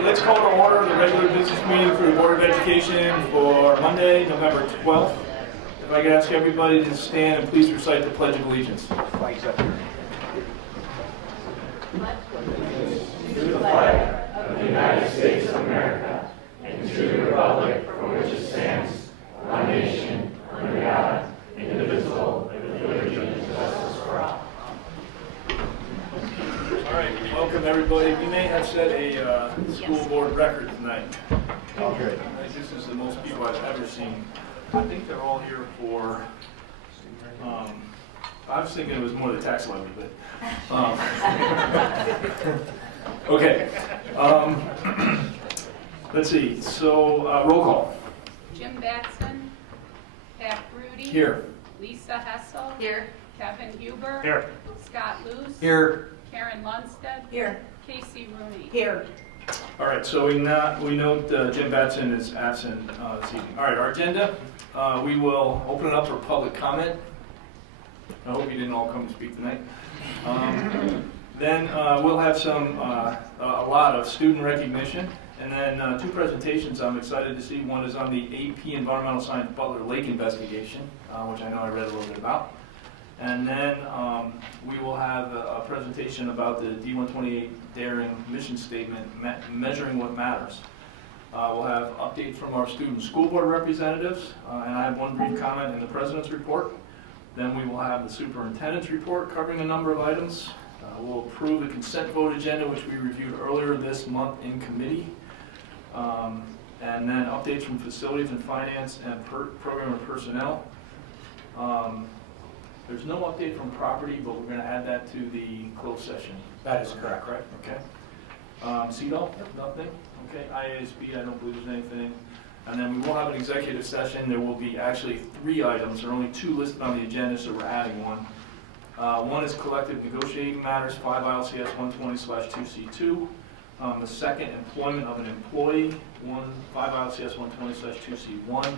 Okay, let's call to order the regular business meeting for the Board of Education for Monday, November 12th. If I could ask everybody to stand and please recite the Pledge of Allegiance. To the flag of the United States of America and to the republic for which it stands, one nation, under God, indivisible, with liberty and justice for all. All right, welcome everybody. We may have set a school board record tonight. Okay. This is the most people I've ever seen. I think they're all here for, I was thinking it was more the tax levy, but, okay. Let's see, so roll call. Jim Batson, Pat Rudy. Here. Lisa Hessel. Here. Kevin Huber. Here. Scott Luce. Here. Karen Lundstedt. Here. Casey Rooney. Here. All right, so we note Jim Batson is absent this evening. All right, our agenda, we will open it up for public comment. I hope you didn't all come to speak tonight. Then we'll have a lot of student recognition, and then two presentations I'm excited to see. One is on the AP Environmental Science Butler Lake investigation, which I know I read a little bit about. And then we will have a presentation about the D128 Daring mission statement, measuring what matters. We'll have updates from our student school board representatives, and I have one brief comment in the president's report. Then we will have the superintendent's report covering a number of items. We'll approve the consent vote agenda, which we reviewed earlier this month in committee. And then updates from facilities and finance and program and personnel. There's no update from property, but we're going to add that to the closed session. That is correct. Okay. CEDAW, nothing. Okay. IASB, I don't believe there's anything. And then we will have an executive session. There will be actually 3 items. There are only 2 listed on the agenda, so we're adding one. One is collective negotiating matters, 5 ILCS 120/2C2. The second, employment of an employee, 5 ILCS 120/2C1.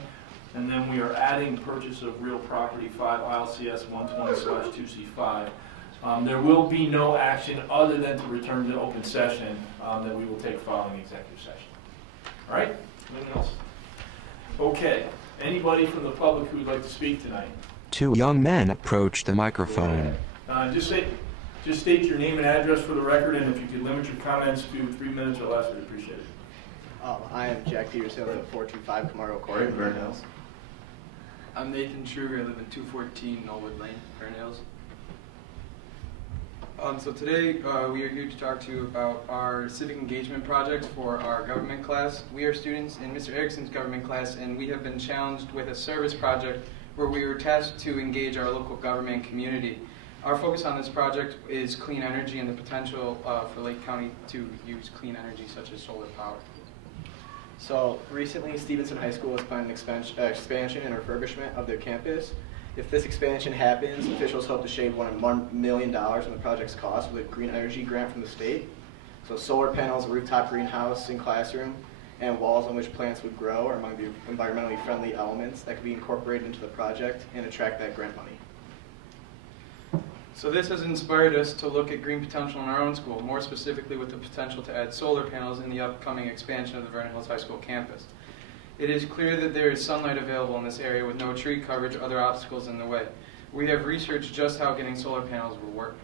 And then we are adding purchase of real property, 5 ILCS 120/2C5. There will be no action other than to return to open session that we will take following the executive session. All right? Anything else? Okay. Anybody from the public who would like to speak tonight? 2 young men approached the microphone. Just state your name and address for the record, and if you could limit your comments to 3 minutes or less, we'd appreciate it. I am Jack Peterson of 425 Camargo Court in Vernon Hills. I'm Nathan Truger. I live in 214 Knollwood Lane, Vernon Hills. So today we are here to talk to you about our civic engagement project for our government class. We are students in Mr. Erickson's government class, and we have been challenged with a service project where we were tasked to engage our local government community. Our focus on this project is clean energy and the potential for Lake County to use clean energy such as solar power. So recently, Stevenson High School has planned an expansion and refurbishment of their campus. If this expansion happens, officials hope to shave $1 million on the project's cost with a green energy grant from the state. So solar panels, a rooftop greenhouse and classroom, and walls on which plants would grow are among the environmentally friendly elements that could be incorporated into the project and attract that grant money. So this has inspired us to look at green potential in our own school, more specifically with the potential to add solar panels in the upcoming expansion of the Vernon Hills High School campus. It is clear that there is sunlight available in this area with no tree coverage or other obstacles in the way. We have researched just how getting solar panels will work.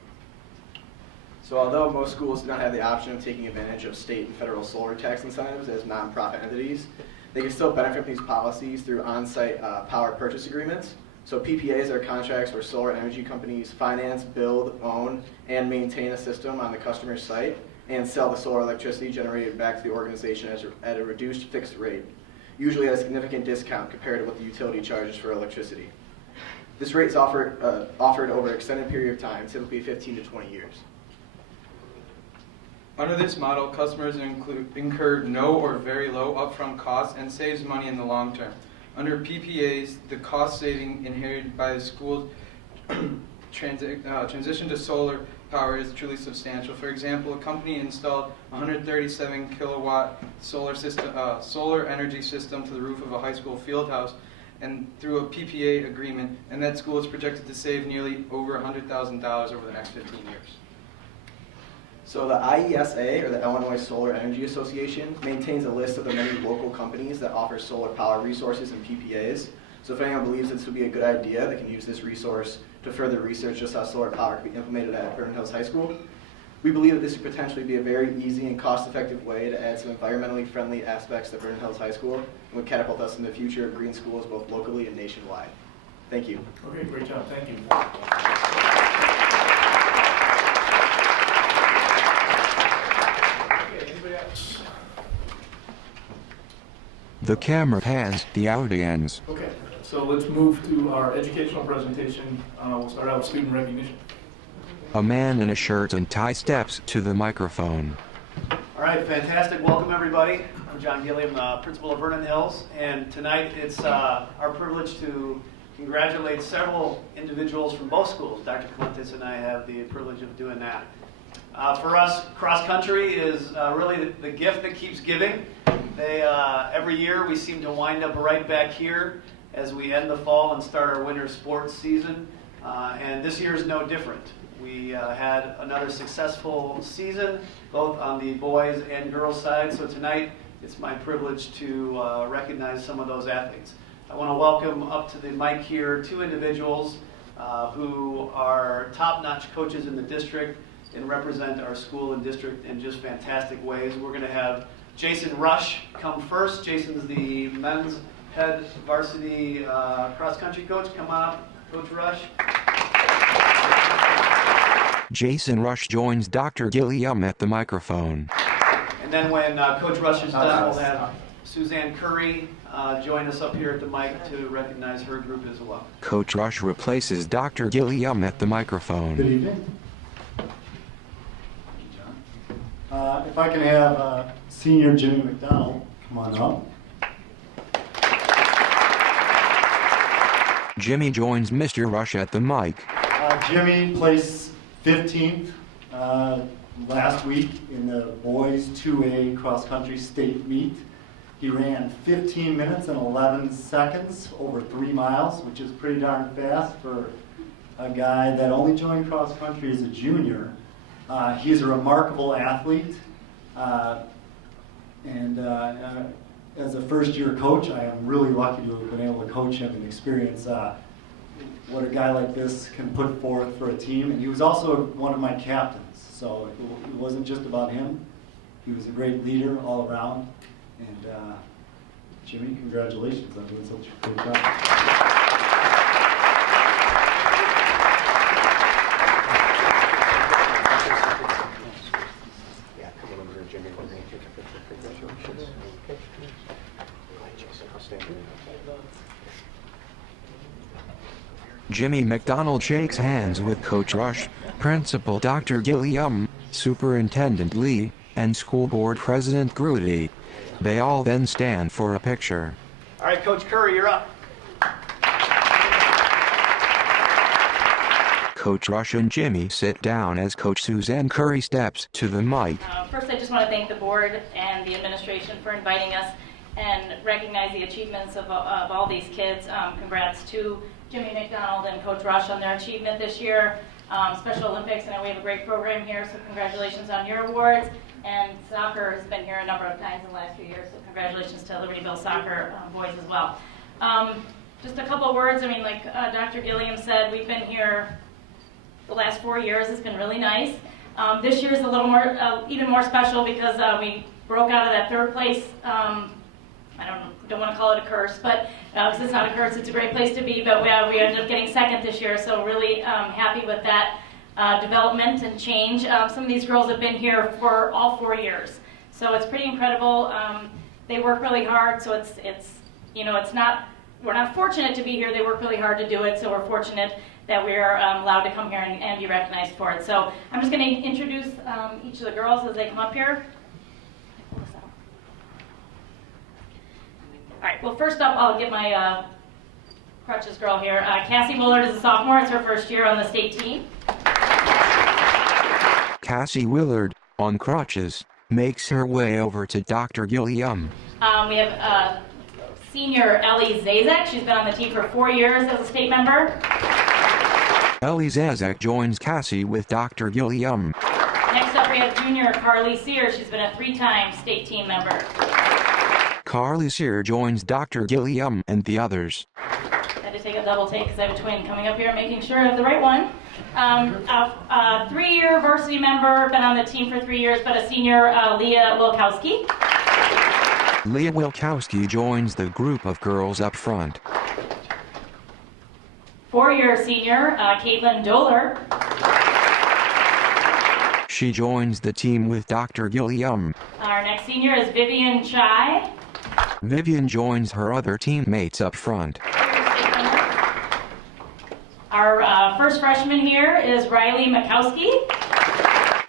So although most schools do not have the option of taking advantage of state and federal solar tax incentives as nonprofit entities, they can still benefit from these policies through on-site power purchase agreements. So PPAs are contracts where solar energy companies finance, build, own, and maintain a system on the customer's site and sell the solar electricity generated back to the organization at a reduced fixed rate, usually at a significant discount compared to what the utility charges for electricity. This rate is offered over an extended period of time, typically 15 to 20 years. Under this model, customers incur no or very low upfront costs and saves money in the long term. Under PPAs, the cost saving inherited by the school's transition to solar power is truly substantial. For example, a company installed a 137 kilowatt solar energy system to the roof of a high school field house and through a PPA agreement, and that school is projected to save nearly over $100,000 over the next 15 years. So the IESA, or the Illinois Solar Energy Association, maintains a list of the many local companies that offer solar power resources and PPAs. So if anyone believes this would be a good idea, they can use this resource to further research just how solar power can be implemented at Vernon Hills High School. We believe that this could potentially be a very easy and cost-effective way to add some environmentally friendly aspects to Vernon Hills High School and would catapult us in the future of green schools both locally and nationwide. Thank you. Okay, great job. Thank you. Okay, anybody else? The camera pans, the audience. Okay, so let's move to our educational presentation. We'll start out with student recognition. A man in a shirt and tie steps to the microphone. All right, fantastic. Welcome, everybody. I'm John Gilliam, principal of Vernon Hills, and tonight it's our privilege to congratulate several individuals from both schools. Dr. Clementis and I have the privilege of doing that. For us, cross country is really the gift that keeps giving. Every year we seem to wind up right back here as we end the fall and start our winter sports season, and this year is no different. We had another successful season, both on the boys and girls side, so tonight it's my privilege to recognize some of those athletes. I want to welcome up to the mic here two individuals who are top-notch coaches in the district and represent our school and district in just fantastic ways. We're going to have Jason Rush come first. Jason's the men's head varsity cross-country coach. Come on up, Coach Rush. Jason Rush joins Dr. Gilliam at the microphone. And then when Coach Rush is done, we'll have Suzanne Curry join us up here at the mic to recognize her group as well. Coach Rush replaces Dr. Gilliam at the Good microphone. evening. Thank you, John. If I can have senior Jimmy McDonald come on up. Jimmy joins Mr. Rush at the mic. Jimmy placed 15th last week in the boys 2A cross-country state meet. He ran 15 minutes and 11 seconds over 3 miles, which is pretty darn fast for a guy that only joined cross-country as a junior. He's a remarkable athlete, and as a first-year coach, I am really lucky to have been able to coach him and experience what a guy like this can put forth for a team. And he was also one of my captains, so it wasn't just about him. He was a great leader all around. And Jimmy, congratulations on doing such a great job. Yeah, come on over here, Jimmy. We're going to take a picture. Congratulations. Okay. All right, Jason, I'll stand with you. Jimmy McDonald shakes hands with Coach Rush, Principal Dr. Gilliam, Superintendent Lee, and School Board President Grudy. They all then stand for a picture. All right, Coach Curry, you're up. Coach Rush and Jimmy sit down as Coach Suzanne Curry steps to the mic. First, I just want to thank the board and the administration for inviting us and recognize the achievements of all these kids. Congrats to Jimmy McDonald and Coach Rush on their achievement this year. Special Olympics, and we have a great program here, so congratulations on your awards. And soccer has been here a number of times in the last few years, so congratulations to Libertyville soccer boys as well. Just a couple words. I mean, like Dr. Gilliam said, we've been here the last 4 years. It's been really nice. This year is a little more, even more special because we broke out of that third place. I don't want to call it a curse, but because it's not a curse, it's a great place to be. But we ended up getting second this year, so really happy with that development and change. Some of these girls have been here for all 4 years, so it's pretty incredible. They work really hard, so we're not fortunate to be here. They work really hard to do it, so we're fortunate that we're allowed to come here and be recognized for it. So I'm just going to introduce each of the girls as they come up here. All right, well, first up, I'll get my crutches girl here. Cassie Willard is a sophomore. It's her first year on the state team. Cassie Willard, on crutches, makes her way over to Dr. Gilliam. We have senior Ellie Zazek. She's been on the team for 4 years as a state member. Ellie Zazek joins Cassie with Dr. Gilliam. Next up, we we have junior Carly Sear. She's been a 3-time state team member. Carly Sear joins Dr. Gilliam and the others. Had to take a double take because I have a twin coming up here, making sure I have the right one. A 3-year varsity member, been on the team for 3 years, but a senior, Leah Wilkowski. Leah Wilkowski joins the group of girls up front. 4-year senior, Caitlin Doler. She joins the team with Dr. Gilliam. Our next senior is Vivian Chai. Vivian joins her other teammates up front. Our first freshman here is Riley Makowski.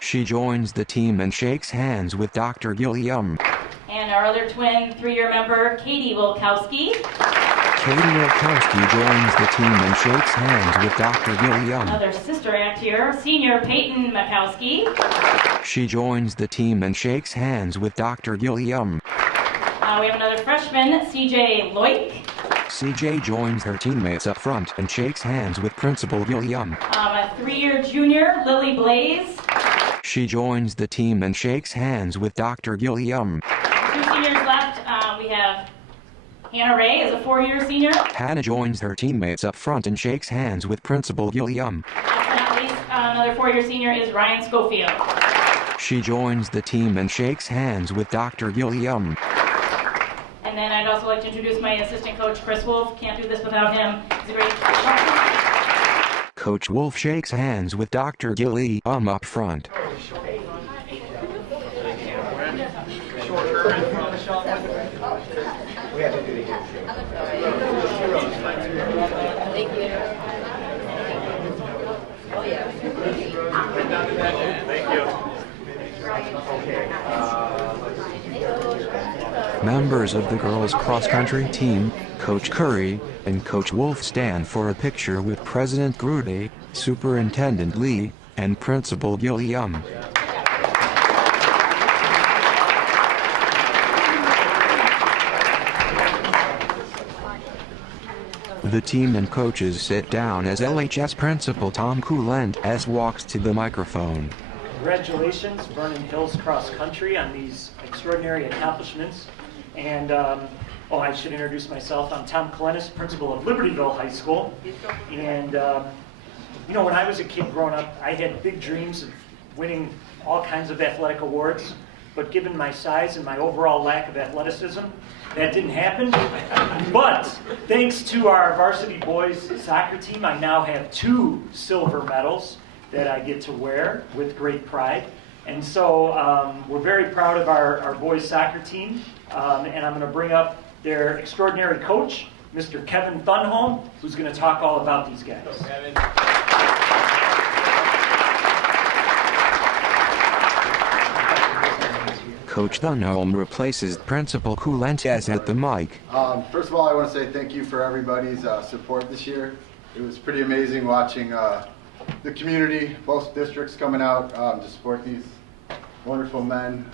She joins the team and shakes hands with Dr. Gilliam. And our other twin 3-year member, Katie Wilkowski. Katie Wilkowski joins the team and shakes hands with Dr. Gilliam. Another sister act here, senior Peyton Makowski. She joins the team and shakes hands with Dr. Gilliam. We have another freshman, CJ Loic. CJ joins her teammates up front and shakes hands with Principal Gilliam. A 3-year junior, Lily Blaze. She joins the team and shakes hands with Dr. Gilliam. 2 seniors left. We have Hannah Ray is a 4-year senior. Hannah joins her teammates up front and shakes hands with Principal Gilliam. Last but not least, another 4-year senior is Ryan Schofield. She joins the team and shakes hands with Dr. Gilliam. And then I'd also like to introduce my assistant coach, Chris Wolf. Can't do this without him. He's a great Coach Wolf shakes hands with Dr. Gilliam up front. Members of the girls' cross-country team, Coach Curry, and Coach Wolf stand for a picture with President Grudy, Superintendent Lee, and Principal Gilliam. The team and coaches sit down as LHS Principal Tom Coulent walks to the microphone. Congratulations, Vernon Hills Cross Country, on these extraordinary accomplishments. And, I should introduce myself. I'm Tom Colentis, principal of Libertyville High School. And, when I was a kid growing up, I had big dreams of winning all kinds of athletic awards. But given my size and my overall lack of athleticism, that didn't happen. But thanks to our varsity boys soccer team, I now have 2 silver medals that I get to wear with great pride. And so we're very proud of our boys soccer team. And I'm going to bring up their extraordinary coach, Mr. Kevin Thunholm, who's going to talk all about these guys. Coach Thunholm replaces Principal Coulent at the mic. First of all, I want to say thank you for everybody's support this year. It was pretty amazing watching the community, both districts coming out to support these wonderful men.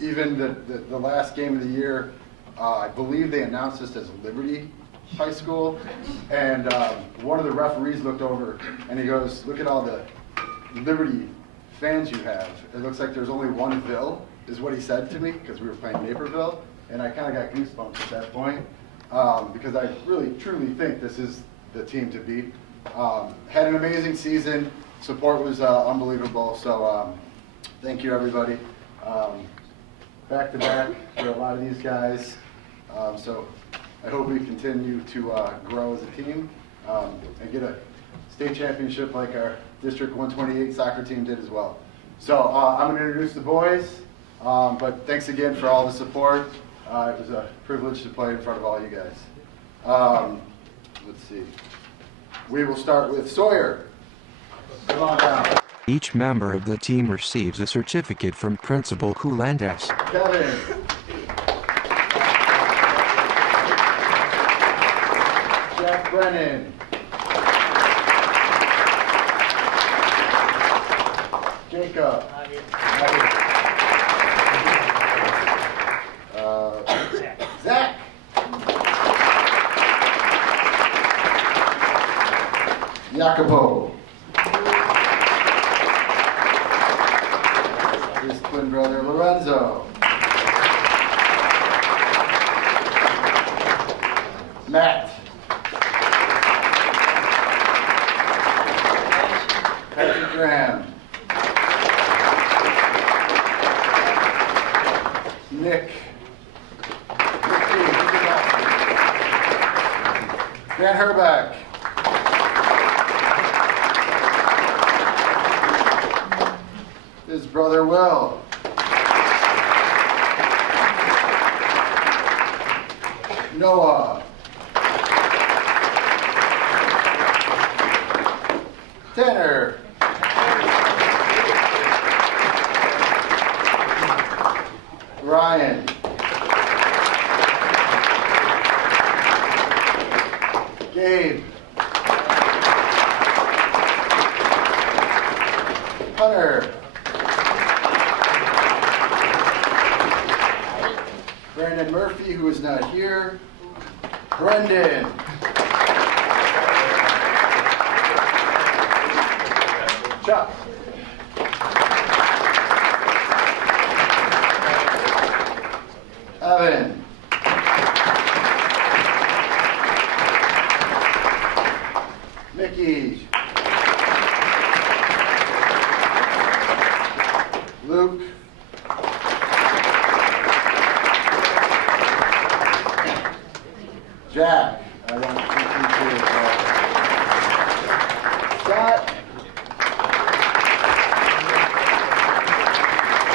Even the last game of the year, I believe they announced this as Liberty High School, and one of the referees looked over and he goes, "Look at all the Liberty fans you have. It looks like there's only one Ville," is what he said to me, because we were playing Naperville, and I kind of got goosebumps at that point, because I really truly think this is the team to beat. Had an amazing season. Support was unbelievable, so thank you everybody. Back to back for a lot of these guys, so I hope we continue to grow as a team and get a state championship like our District 128 soccer team did as well. So I'm going to introduce the boys, but thanks again for all the support. It was a privilege to play in front of all you guys. Let's see. We will start with Sawyer. Come on down. Each member of the team receives a certificate from Principal Coulent. Kevin. Jack Brennan. Jacob. Zach. Jacopo. twin brother Lorenzo. Matt. Patrick Graham. Nick. Grant Herbeck. His brother Will. Noah. Tanner. Ryan. Gabe. Hunter. Brandon Murphy, who is not here. Brendan. Chuck. Evan. Mickey. Luke. Jack. I don't think he did. Scott.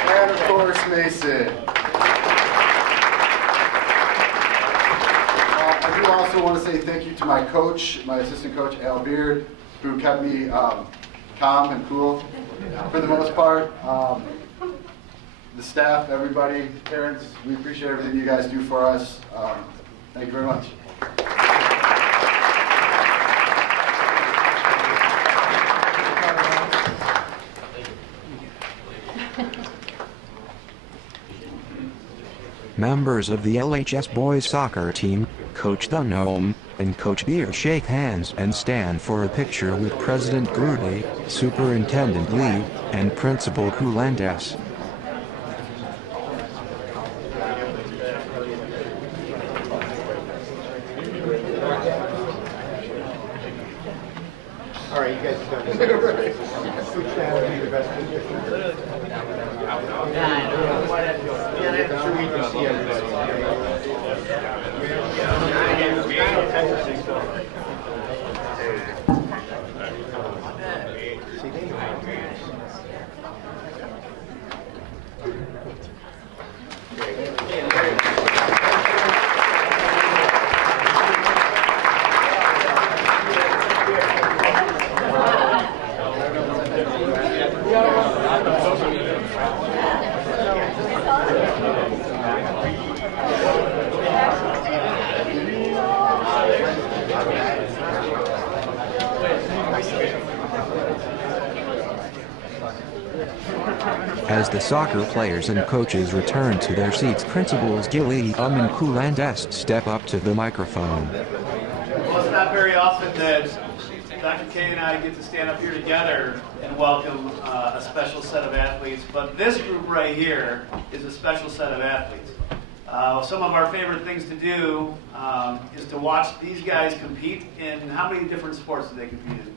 And of course, Mason. I do also want to say thank you to my coach, my assistant coach, Al Beard, who kept me calm and cool for the most part. The staff, everybody, parents, we appreciate everything you guys do for us. Thank you very much. Members of the LHS boys soccer team, Coach Dunholm, and Coach Beer shake hands and stand for a picture with President Grudy, Superintendent Lee, and Principal Coulantes. All right, you guys have done this. Switch down and be the best position. So we can see As the soccer players and coaches return to their seats, Principals Gilliam and Coulantes step up to the microphone. Well, it's not very often that Dr. K and I get to stand up here together and welcome a special set of athletes, but this group right here is a special set of athletes. Some of our favorite things to do is to watch these guys compete in how many different sports do they compete in?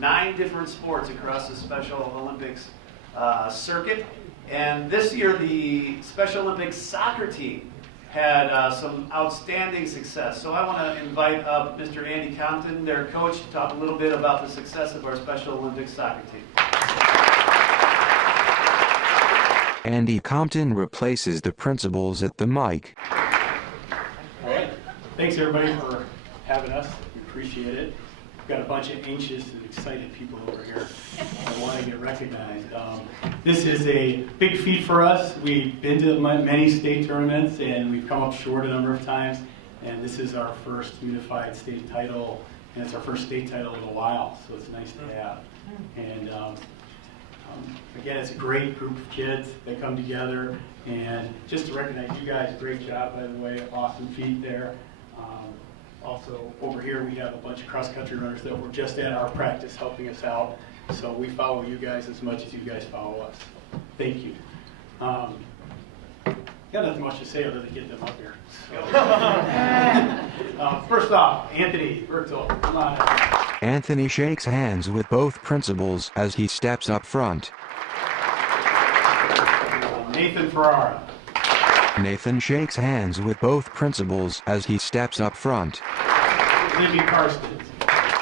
9 different sports across the Special Olympics circuit. And this year the Special Olympics soccer team had some outstanding success. So I want to invite up Mr. Andy Compton, their coach, to talk a little bit about the success of our Special Olympics soccer team. Andy Compton replaces the principals at the mic. All right. Thanks everybody for having us. We appreciate it. We've got a bunch of anxious and excited people over here that want to get recognized. This is a big feat for us. We've been to many state tournaments and we've come up short a number of times. And this is our first unified state title, and it's our first state title in a while, so it's nice to have. And again, it's a great group of kids that come together. And just to recognize you guys, great job, by the way, awesome feat there. Also, over here we have a bunch of cross-country runners that were just at our practice helping us out. So we follow you guys as much as you guys follow us. Thank you. Got nothing much to say other than get them up here. First off, Anthony Bertel, come on up. Anthony shakes hands with both principals as he steps up front. Nathan Ferrara. Nathan shakes hands with both principals as he steps up front. Libby Karstens.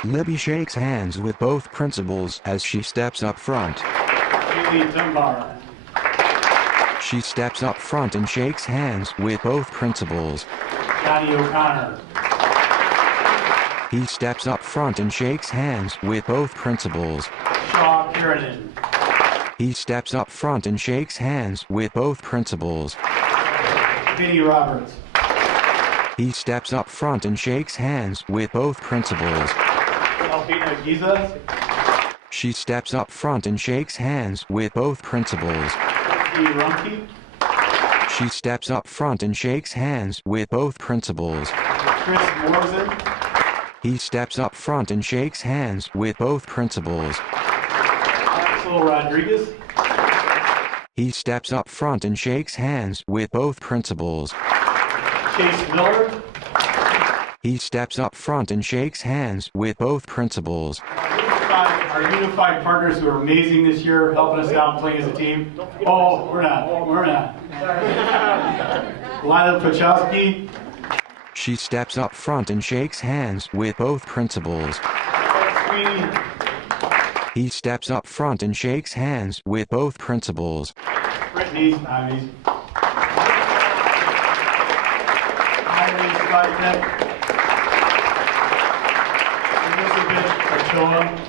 Libby shakes hands with both principals as she steps up front. Haley Dunbar. She steps up front and shakes hands with both principals. Johnny O'Connor. He steps up front and shakes hands with both principals. Shaw Kiernan. He steps up front and shakes hands with both principals. Vinnie Roberts. He steps up front and shakes hands with both principals. Albina Giza. She steps up front and shakes hands with both principals. Steve Rumpke. She steps up front and shakes hands with both principals. Chris Morrison. He steps up front and shakes hands with both principals. Axel Rodriguez. He steps up front and shakes hands with both principals. Chase Miller. He steps up front and shakes hands with both principals. Our unified partners who are amazing this year, helping us out, playing as a team. Oh, we're not. Lila Pachowski. She steps up front and shakes hands with both principals. Sweeney. He steps up front and shakes hands with both principals. Brittany Smiles. Irene Spivak. Elizabeth Ochoa.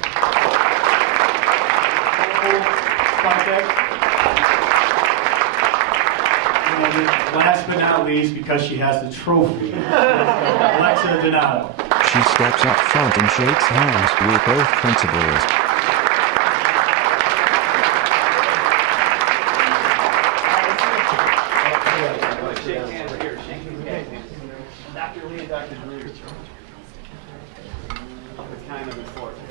And last but not least, because she has the trophy, Alexa Donato. She steps up front and shakes hands with both principals. Dr. Lee and Dr. Drew. Kind of important.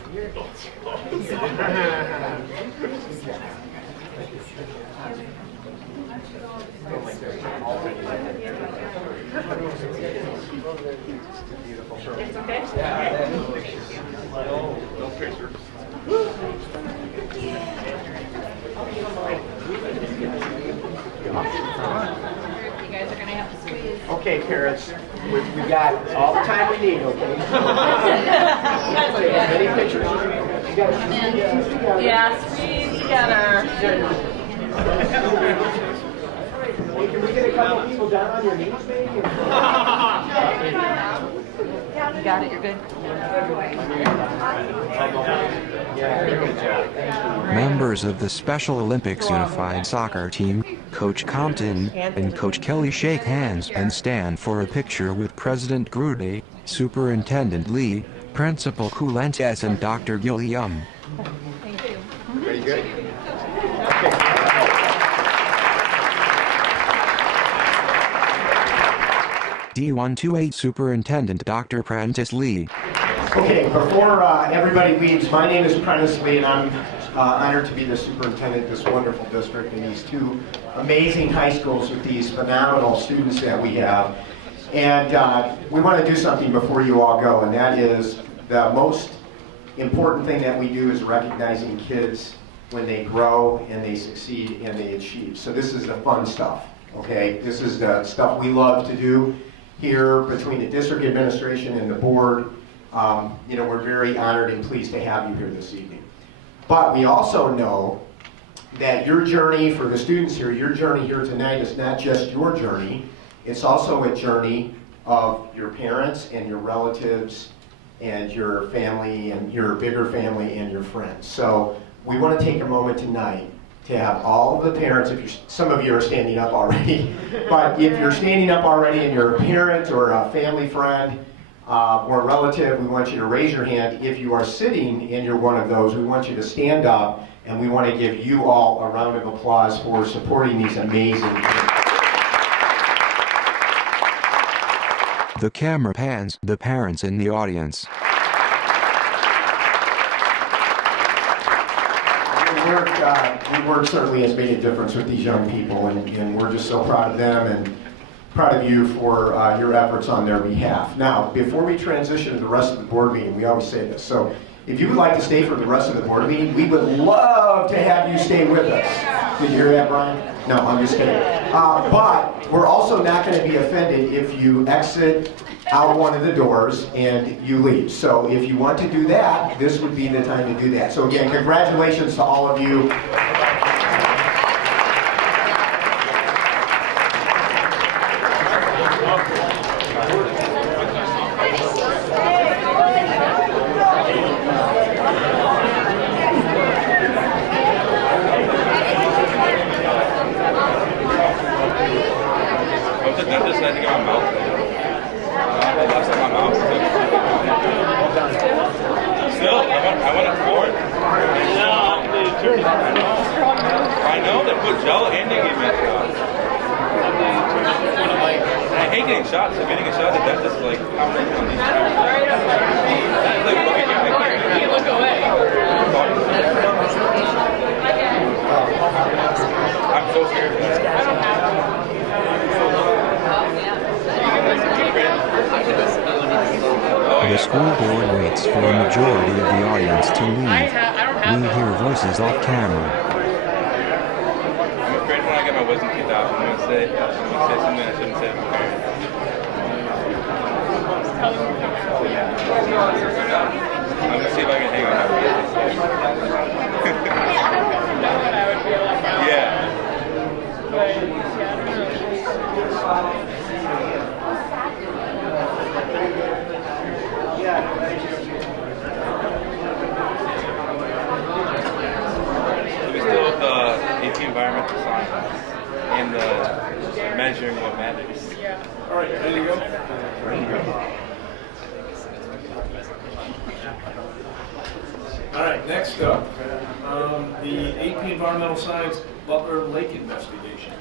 It's okay? You guys are gonna have to squeeze. Okay, parents, we got all the time we need, okay? Many pictures. You got to squeeze together. Yeah, squeeze together. Hey, can we get a couple people down on your knees, maybe? You got it, you're good. Members of the Special Olympics Unified Soccer Team, Coach Compton and Coach Kelly shake hands and stand for a picture with President Grudy, Superintendent Lee, Principal Kulentes and Dr. Gilliam. Thank you. Very good. D128 Superintendent Dr. Prentice Lee. Okay, before everybody leaves, my name is Prentice Lee, and I'm honored to be the superintendent of this wonderful district and these two amazing high schools with these phenomenal students that we have. And we want to do something before you all go, and that is the most important thing that we do is recognizing kids when they grow and they succeed and they achieve. So this is the fun stuff, okay? This is the stuff we love to do here between the district administration and the board. You know, we're very honored and pleased to have you here this evening. But we also know that your journey for the students here, your journey here tonight is not just your journey, it's also a journey of your parents and your relatives and your family and your bigger family and your friends. So we want to take a moment tonight to have all of the parents, some of you are standing up already, but if you're standing up already and you're a parent or a family friend or a relative, we want you to raise your hand. If you are sitting and you're one of those, we want you to stand up, and we want to give you all a round of applause for supporting these amazing kids. The camera pans the parents in the audience. work certainly has made a difference with these young people, and we're just so proud of them and proud of you for your efforts on their behalf. Now, before we transition to the rest of the board meeting, we always say this. So if you would like to stay for the rest of the board meeting, we would love to have you stay with us. Did you hear that, Brian? No, I'm just kidding. But we're also not going to be offended if you exit out one of the doors and you leave. So if you want to do that, this would be the time to do that. So again, congratulations to all of you. I know they put gel and they give me a shot. I hate getting shots. So getting a shot at that is like I'm working on these shots. I can't look away. I'm so scared of that. The school board waits for a majority of the audience to leave. We hear voices off camera. I'm afraid when I get my wisdom teeth out, I'm going to say something I shouldn't say to my parents. I'm going to see if I can hang on that. Yeah. So we still have the AP environmental science and the measuring what matters. All right, ready to go? Ready to go. All right, next up, the AP Environmental Science Butler Lake investigation.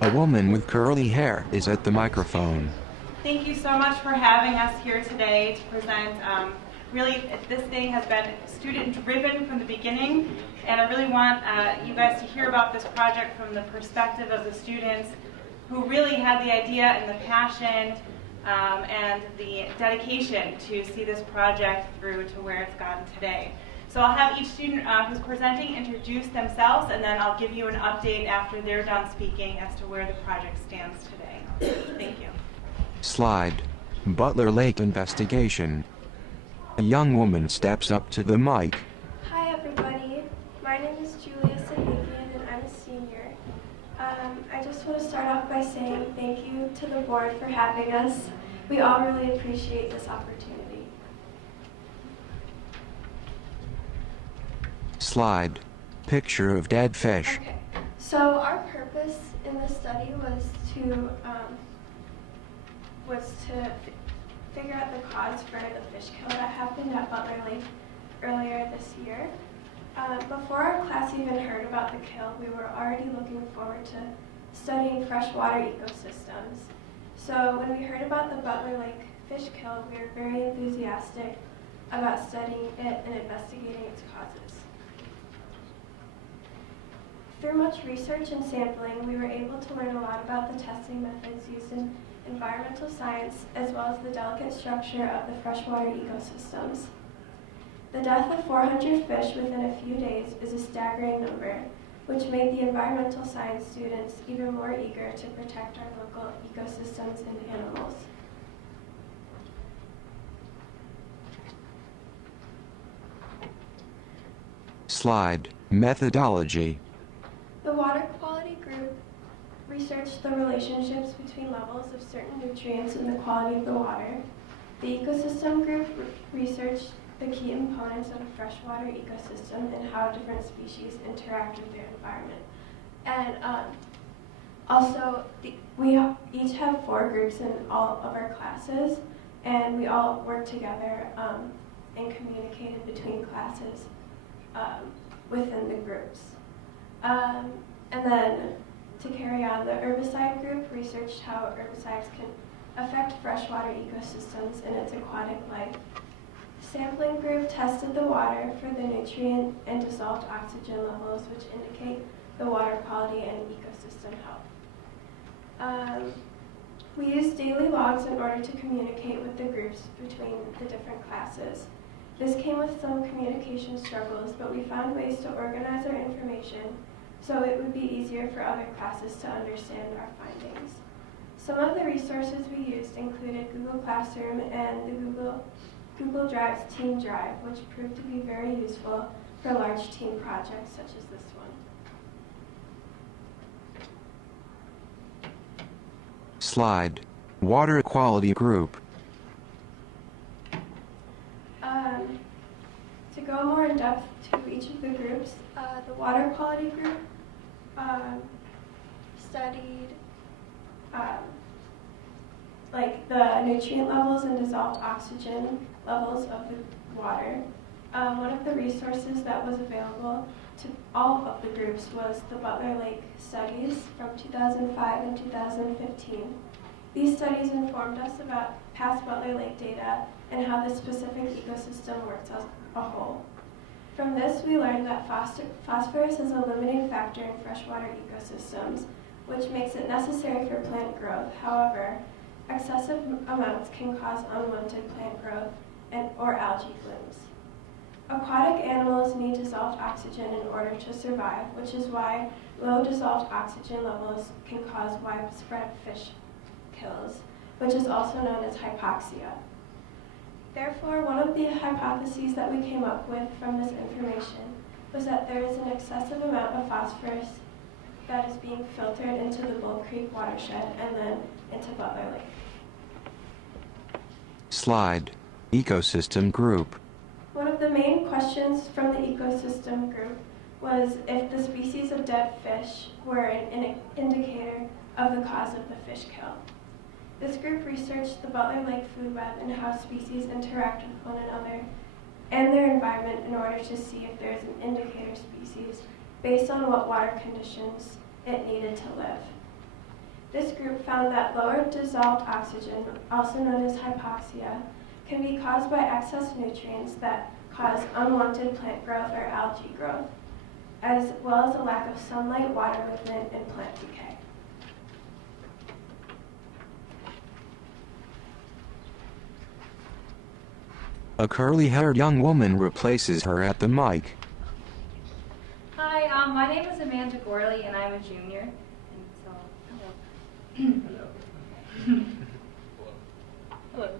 A woman with curly hair is at the microphone. Thank you so much for having us here today to present. Really, this thing has been student-driven from the beginning, and I really want you guys to hear about this project from the perspective of the students who really had the idea and the passion and the dedication to see this project through to where it's gotten today. So I'll have each student who's presenting introduce themselves, and then I'll give you an update after they're done speaking as to where the project stands today. Thank you. Slide. Butler Lake investigation. A young woman steps up to the mic. Hi everybody, my name is Julia Sahakian and I'm a senior. I just want to start off by saying thank you to the board for having us. We all really appreciate this opportunity. Slide. Picture of dead fish. Okay, so our purpose in this study was to figure out the cause for the fish kill that happened at Butler Lake earlier this year. Before our class even heard about the kill, we were already looking forward to studying freshwater ecosystems. So when we heard about the Butler Lake fish kill, we were very enthusiastic about studying it and investigating its causes. Through much research and sampling, we were able to learn a lot about the testing methods used in environmental science, as well as the delicate structure of the freshwater ecosystems. The death of 400 fish within a few days is a staggering number, which made the environmental science students even more eager to protect our local ecosystems and animals. Slide. Methodology. The water quality group researched the relationships between levels of certain nutrients and the quality of the water. The ecosystem group researched the key components of a freshwater ecosystem and how different species interact with their environment. And also, we each have 4 groups in all of our classes, and we all work together and communicated between classes within the groups. And then, to carry on, the herbicide group researched how herbicides can affect freshwater ecosystems and its aquatic life. Sampling group tested the water for the nutrient and dissolved oxygen levels, which indicate the water quality and ecosystem health. We used daily logs in order to communicate with the groups between the different classes. This came with some communication struggles, but we found ways to organize our information so it would be easier for other classes to understand our findings. Some of the resources we used included Google Classroom and the Google Drive's Team Drive, which proved to be very useful for large team projects such as this one. Slide. Water quality group. To go more in depth to each of the groups, the water quality group studied like the nutrient levels and dissolved oxygen levels of the water. One of the resources that was available to all of the groups was the Butler Lake studies from 2005 and 2015. These studies informed us about past Butler Lake data and how the specific ecosystem works as a whole. From this, we learned that phosphorus is a limiting factor in freshwater ecosystems, which makes it necessary for plant growth. However, excessive amounts can cause unwanted plant growth or algae blooms. Aquatic animals need dissolved oxygen in order to survive, which is why low dissolved oxygen levels can cause widespread fish kills, which is also known as hypoxia. Therefore, one of the hypotheses that we came up with from this information was that there is an excessive amount of phosphorus that is being filtered into the Bull Creek watershed and then into Butler Lake. Slide. Ecosystem group. One of the main questions from the ecosystem group was if the species of dead fish were an indicator of the cause of the fish kill. This group researched the Butler Lake food web and how species interact with one another and their environment in order to see if there is an indicator species based on what water conditions it needed to live. This group found that lower dissolved oxygen, also known as hypoxia, can be caused by excess nutrients that cause unwanted plant growth or algae growth, as well as a lack of sunlight, water movement, and plant decay. A curly-haired young woman replaces her at the mic. Hi, my name is Amanda Gorley, and I'm a junior. And so, hello. Hello.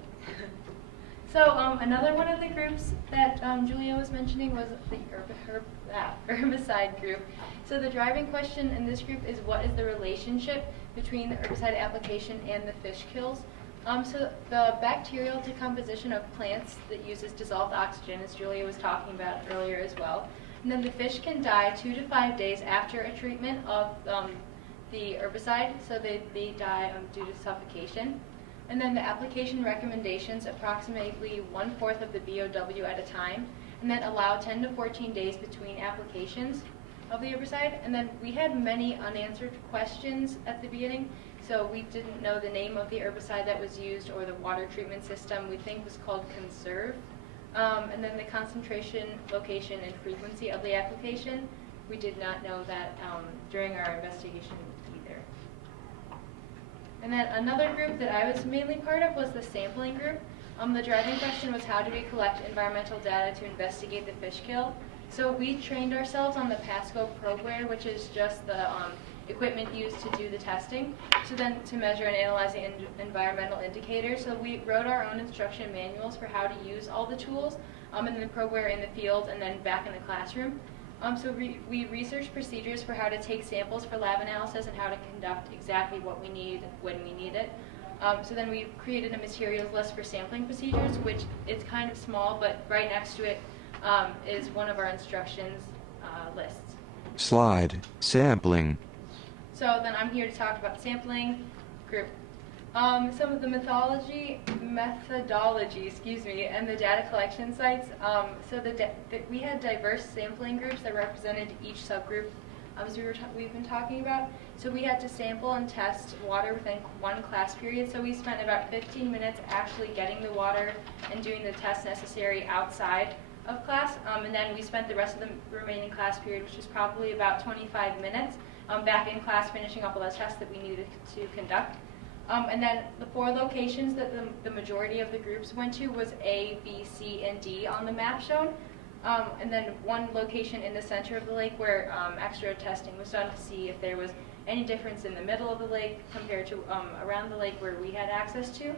So, another one of the groups that Julia was mentioning was the herbicide group. So the driving question in this group is, what is the relationship between the herbicide application and the fish kills? So the bacterial decomposition of plants that uses dissolved oxygen, as Julia was talking about earlier as well. And then the fish can die 2 to 5 days after a treatment of the herbicide, so they die due to suffocation. And then the application recommendations approximately 1/4 of the BOW at a time, and then allow 10 to 14 days between applications of the herbicide. And then we had many unanswered questions at the beginning. So we didn't know the name of the herbicide that was used or the water treatment system we think was called Conserve. And then the concentration, location, and frequency of the application, we did not know that during our investigation either. And then another group that I was mainly part of was the sampling group. The driving question was, how do we collect environmental data to investigate the fish kill? So we trained ourselves on the Pasco Probware, which is just the equipment used to do the testing. So then to measure and analyze the environmental indicators. So we wrote our own instruction manuals for how to use all the tools in the Probware in the field and then back in the classroom. So we researched procedures for how to take samples for lab analysis and how to conduct exactly what we need when we need it. So then we created a materials list for sampling procedures, which is kind of small, but right next to it is one of our instructions lists. Slide. Sampling. So then I'm here to talk about sampling group. Some of the methodology, and the data collection sites. So we had diverse sampling groups that represented each subgroup as we've been talking about. So we had to sample and test water within one class period. So we spent about 15 minutes actually getting the water and doing the tests necessary outside of class. And then we spent the rest of the remaining class period, which was probably about 25 minutes, back in class finishing up all the tests that we needed to conduct. And then the 4 locations that the majority of the groups went to was A, B, C, and D on the map shown. And then one location in the center of the lake where extra testing was done to see if there was any difference in the middle of the lake compared to around the lake where we had access to.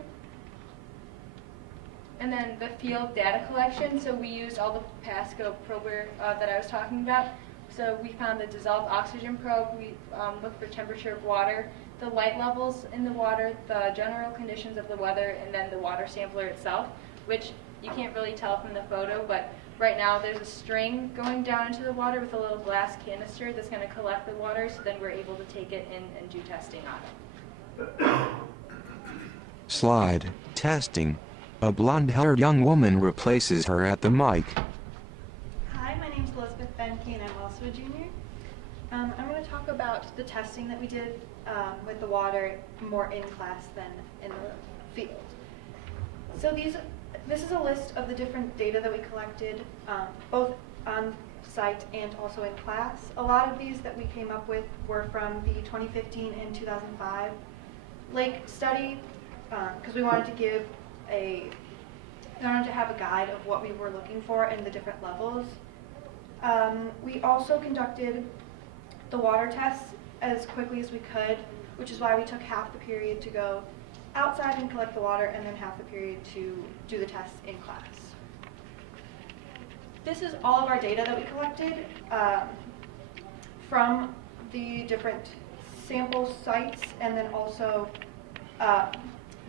And then the field data collection, so we used all the Pasco prober that I was talking about. So we found the dissolved oxygen probe, we looked for temperature of water, the light levels in the water, the general conditions of the weather, and then the water sampler itself, which you can't really tell from the photo, but right now there's a string going down into the water with a little glass canister that's going to collect the water, so then we're able to take it in and do testing on it. Slide. Testing. A blonde-haired young woman replaces her at the mic. Hi, my name is Elizabeth Benke and I'm also a junior. I'm going to talk about the testing that we did with the water more in class than in the field. So this is a list of the different data that we collected, both on site and also in class. A lot of these that we came up with were from the 2015 and 2005 lake study, because we wanted to have a guide of what we were looking for in the different levels. We also conducted the water tests as quickly as we could, which is why we took half the period to go outside and collect the water and then half the period to do the tests in class. This is all of our data that we collected from the different sample sites and then also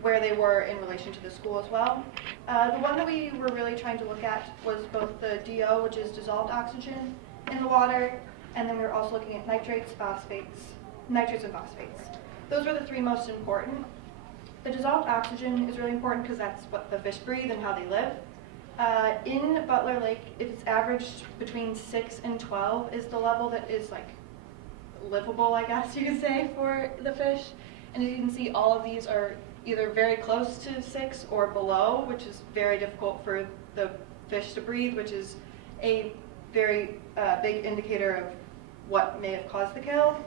where they were in relation to the school as well. The one that we were really trying to look at was both the DO, which is dissolved oxygen in the water, and then we were also looking at nitrates and phosphates. Those were the 3 most important. The dissolved oxygen is really important because that's what the fish breathe and how they live. In Butler Lake, it's averaged between 6 and 12 is the level that is like livable, I guess you could say, for the fish. And as you can see, all of these are either very close to 6 or below, which is very difficult for the fish to breathe, which is a very big indicator of what may have caused the kill.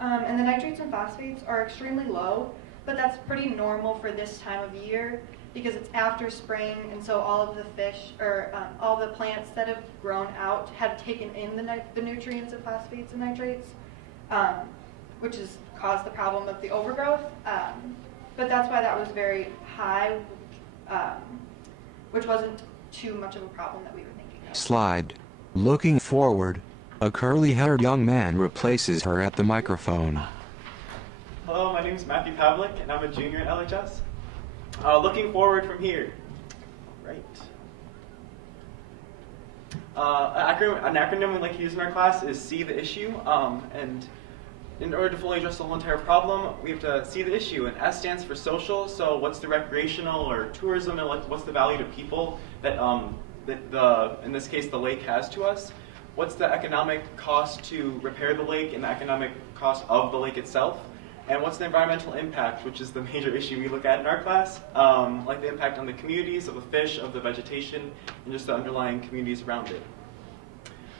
And the nitrates and phosphates are extremely low, but that's pretty normal for this time of year because it's after spring, and so all of the fish, or all the plants that have grown out have taken in the nutrients of phosphates and nitrates, which has caused the problem of the overgrowth. But that's why that was very high, which wasn't too much of a problem that we were thinking of. Slide. Looking forward. A curly-haired young man replaces her at the microphone. Hello, my name is Matthew Pavlik, and I'm a junior at LHS. Looking forward from here. Right. An acronym we like to use in our class is See the Issue. And in order to fully address the whole entire problem, we have to see the issue. And S stands for social, so what's the recreational or tourism, and what's the value to people that, in this case, the lake has to us? What's the economic cost to repair the lake and the economic cost of the lake itself? And what's the environmental impact, which is the major issue we look at in our class, like the impact on the communities, of the fish, of the vegetation, and just the underlying communities around it.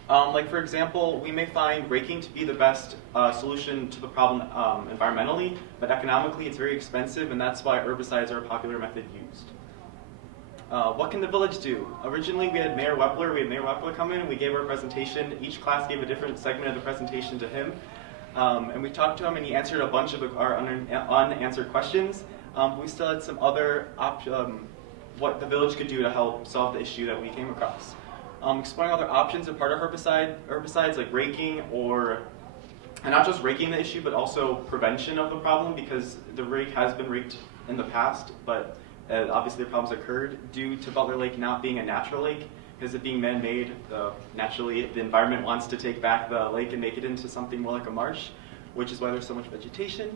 Like for example, we may find raking to be the best solution to the problem environmentally, but economically it's very expensive, and that's why herbicides are a popular method used. What can the village do? Originally we had Mayor Wepler come in and we gave our presentation. Each class gave a different segment of the presentation to him. And we talked to him and he answered a bunch of our unanswered questions. We still had some other what the village could do to help solve the issue that we came across. Exploring other options of part of herbicides like raking, and not just raking the issue, but also prevention of the problem, because the rake has been raked in the past, but obviously the problems occurred due to Butler Lake not being a natural lake. Because it being man-made, naturally the environment wants to take back the lake and make it into something more like a marsh, which is why there's so much vegetation.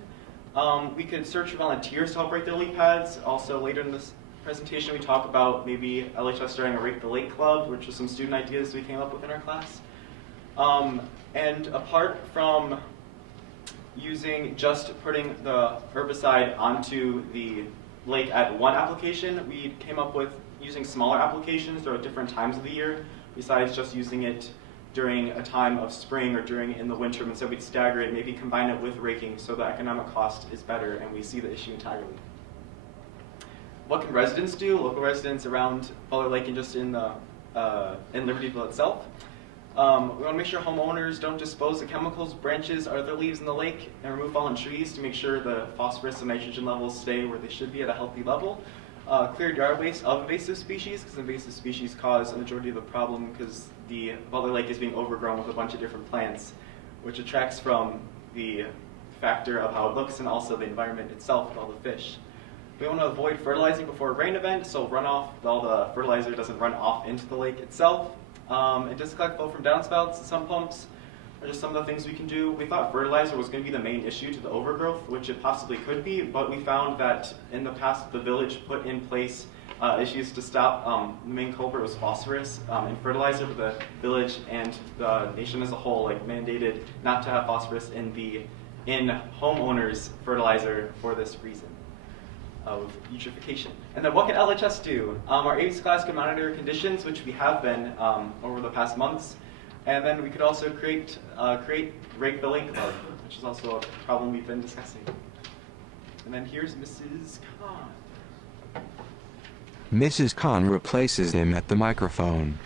We could search for volunteers to help rake the lily pads. Also later in this presentation we talk about maybe LHS starting a Rake the Lake Club, which was some student ideas we came up with in our class. And apart from just putting the herbicide onto the lake at one application, we came up with using smaller applications or at different times of the year, besides just using it during a time of spring or in the winter. And so we'd stagger it, maybe combine it with raking so the economic cost is better and we see the issue entirely. What can residents do? Local residents around Butler Lake and just in Libertyville itself. We want to make sure homeowners don't dispose of chemicals, branches, or other leaves in the lake, and remove fallen trees to make sure the phosphorus and nitrogen levels stay where they should be at a healthy level. Clear yard waste of invasive species, because invasive species cause a majority of the problem because the Butler Lake is being overgrown with a bunch of different plants, which detracts from the factor of how it looks and also the environment itself with all the fish. We want to avoid fertilizing before a rain event, so runoff, all the fertilizer doesn't run off into the lake itself. And discollect flow from downspouts and sump pumps are just some of the things we can do. We thought fertilizer was going to be the main issue to the overgrowth, which it possibly could be, but we found that in the past the village put in place issues to stop. The main culprit was phosphorus in fertilizer, but the village and the nation as a whole mandated not to have phosphorus in homeowners' fertilizer for this reason of eutrophication. And then what can LHS do? Our AIDS class can monitor conditions, which we have been over the past months. And then we could also create Rake the Lake Club, which is also a problem we've been discussing. And then here's Mrs. Khan. Mrs. Khan replaces him at the microphone.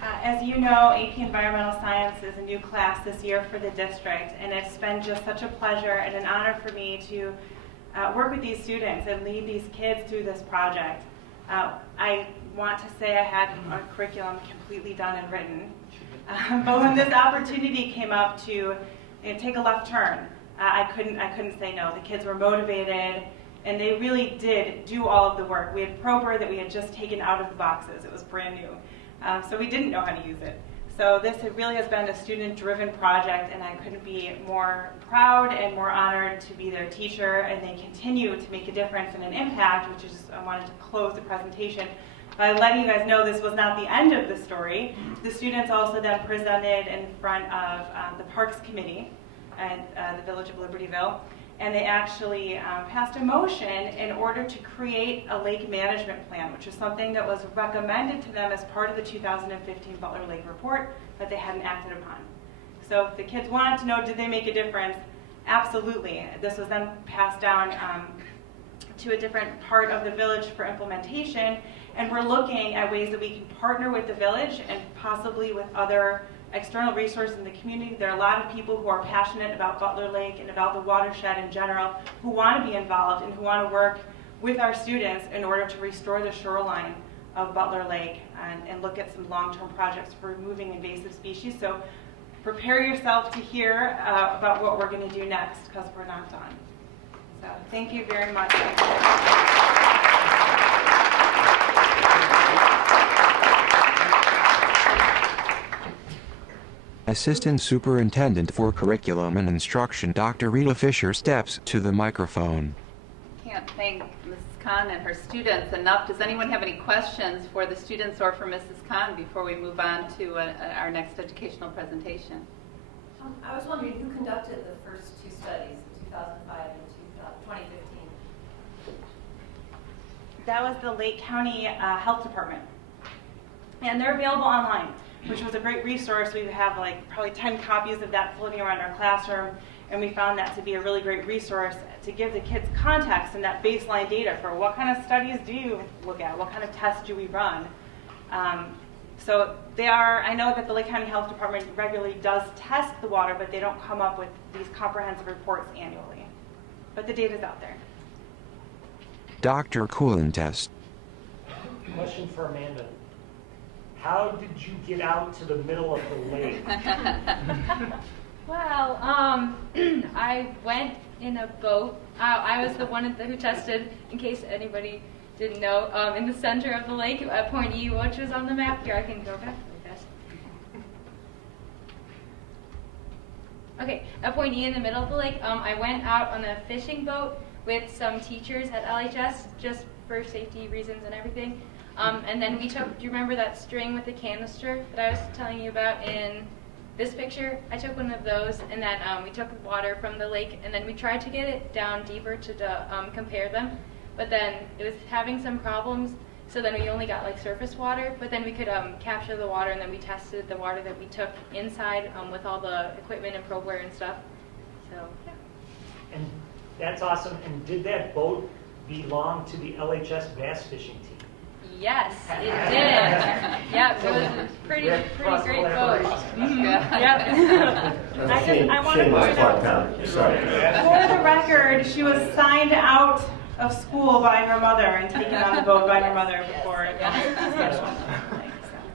As you know, AP Environmental Science is a new class this year for the district, and it's been just such a pleasure and an honor for me to work with these students and lead these kids through this project. I want to say I had our curriculum completely done and written, but when this opportunity came up to take a left turn, I couldn't say no. The kids were motivated, and they really did do all of the work. We had ProBird that we had just taken out of the boxes. It was brand new, so we didn't know how to use it. So this really has been a student-driven project, and I couldn't be more proud and more honored to be their teacher, and they continue to make a difference and an impact, which is I wanted to close the presentation by letting you guys know this was not the end of the story. The students also then presented in front of the Parks Committee at the Village of Libertyville, and they actually passed a motion in order to create a lake management plan, which is something that was recommended to them as part of the 2015 Butler Lake Report that they hadn't acted upon. So if the kids wanted to know, did they make a difference? Absolutely. This was then passed down to a different part of the village for implementation, and we're looking at ways that we can partner with the village and possibly with other external resources in the community. There are a lot of people who are passionate about Butler Lake and about the watershed in general who want to be involved and who want to work with our students in order to restore the shoreline of Butler Lake and look at some long-term projects for removing invasive species. So prepare yourself to hear about what we're going to do next, because we're not done. So thank you very much. Assistant Superintendent for Curriculum and Instruction Dr. Rita Fisher steps to the microphone. Can't thank Mrs. Khan and her students enough. Does anyone have any questions for the students or for Mrs. Khan before we move on to our next educational presentation? I was wondering who conducted the first two studies, in 2005 and 2015? That was the Lake County Health Department. And they're available online, which was a great resource. We have probably 10 copies of that floating around our classroom, and we found that to be a really great resource to give the kids context and that baseline data for what kind of studies do you look at, what kind of tests do we run. So they are, I know that the Lake County Health Department regularly does test the water, but they don't come up with these comprehensive reports annually. But the data's out there. Dr. Coolen test. Question for Amanda. How did you get out to the middle of the lake? Well, I went in a boat. I was the one who tested, in case anybody didn't know, in the center of the lake at Point E, which was on the map. Here, I can go back really fast. Okay, at Point E in the middle of the lake, I went out on a fishing boat with some teachers at LHS, just for safety reasons and everything. And then we took, do you remember that string with the canister that I was telling you about in this picture, I took one of those, and then we took water from the lake, and then we tried to get it down deeper to compare them, but then it was having some problems, so then we only got like surface water, but then we could capture the water, and then we tested the water that we took inside with all the equipment and probeware and stuff. So, yeah. And that's awesome. And did that boat belong to the LHS bass fishing team? Yes, it did. Yep, it was a pretty great boat. Yep. I want to point out, for the record, she was signed out of school by her mother and taken on the boat by her mother before.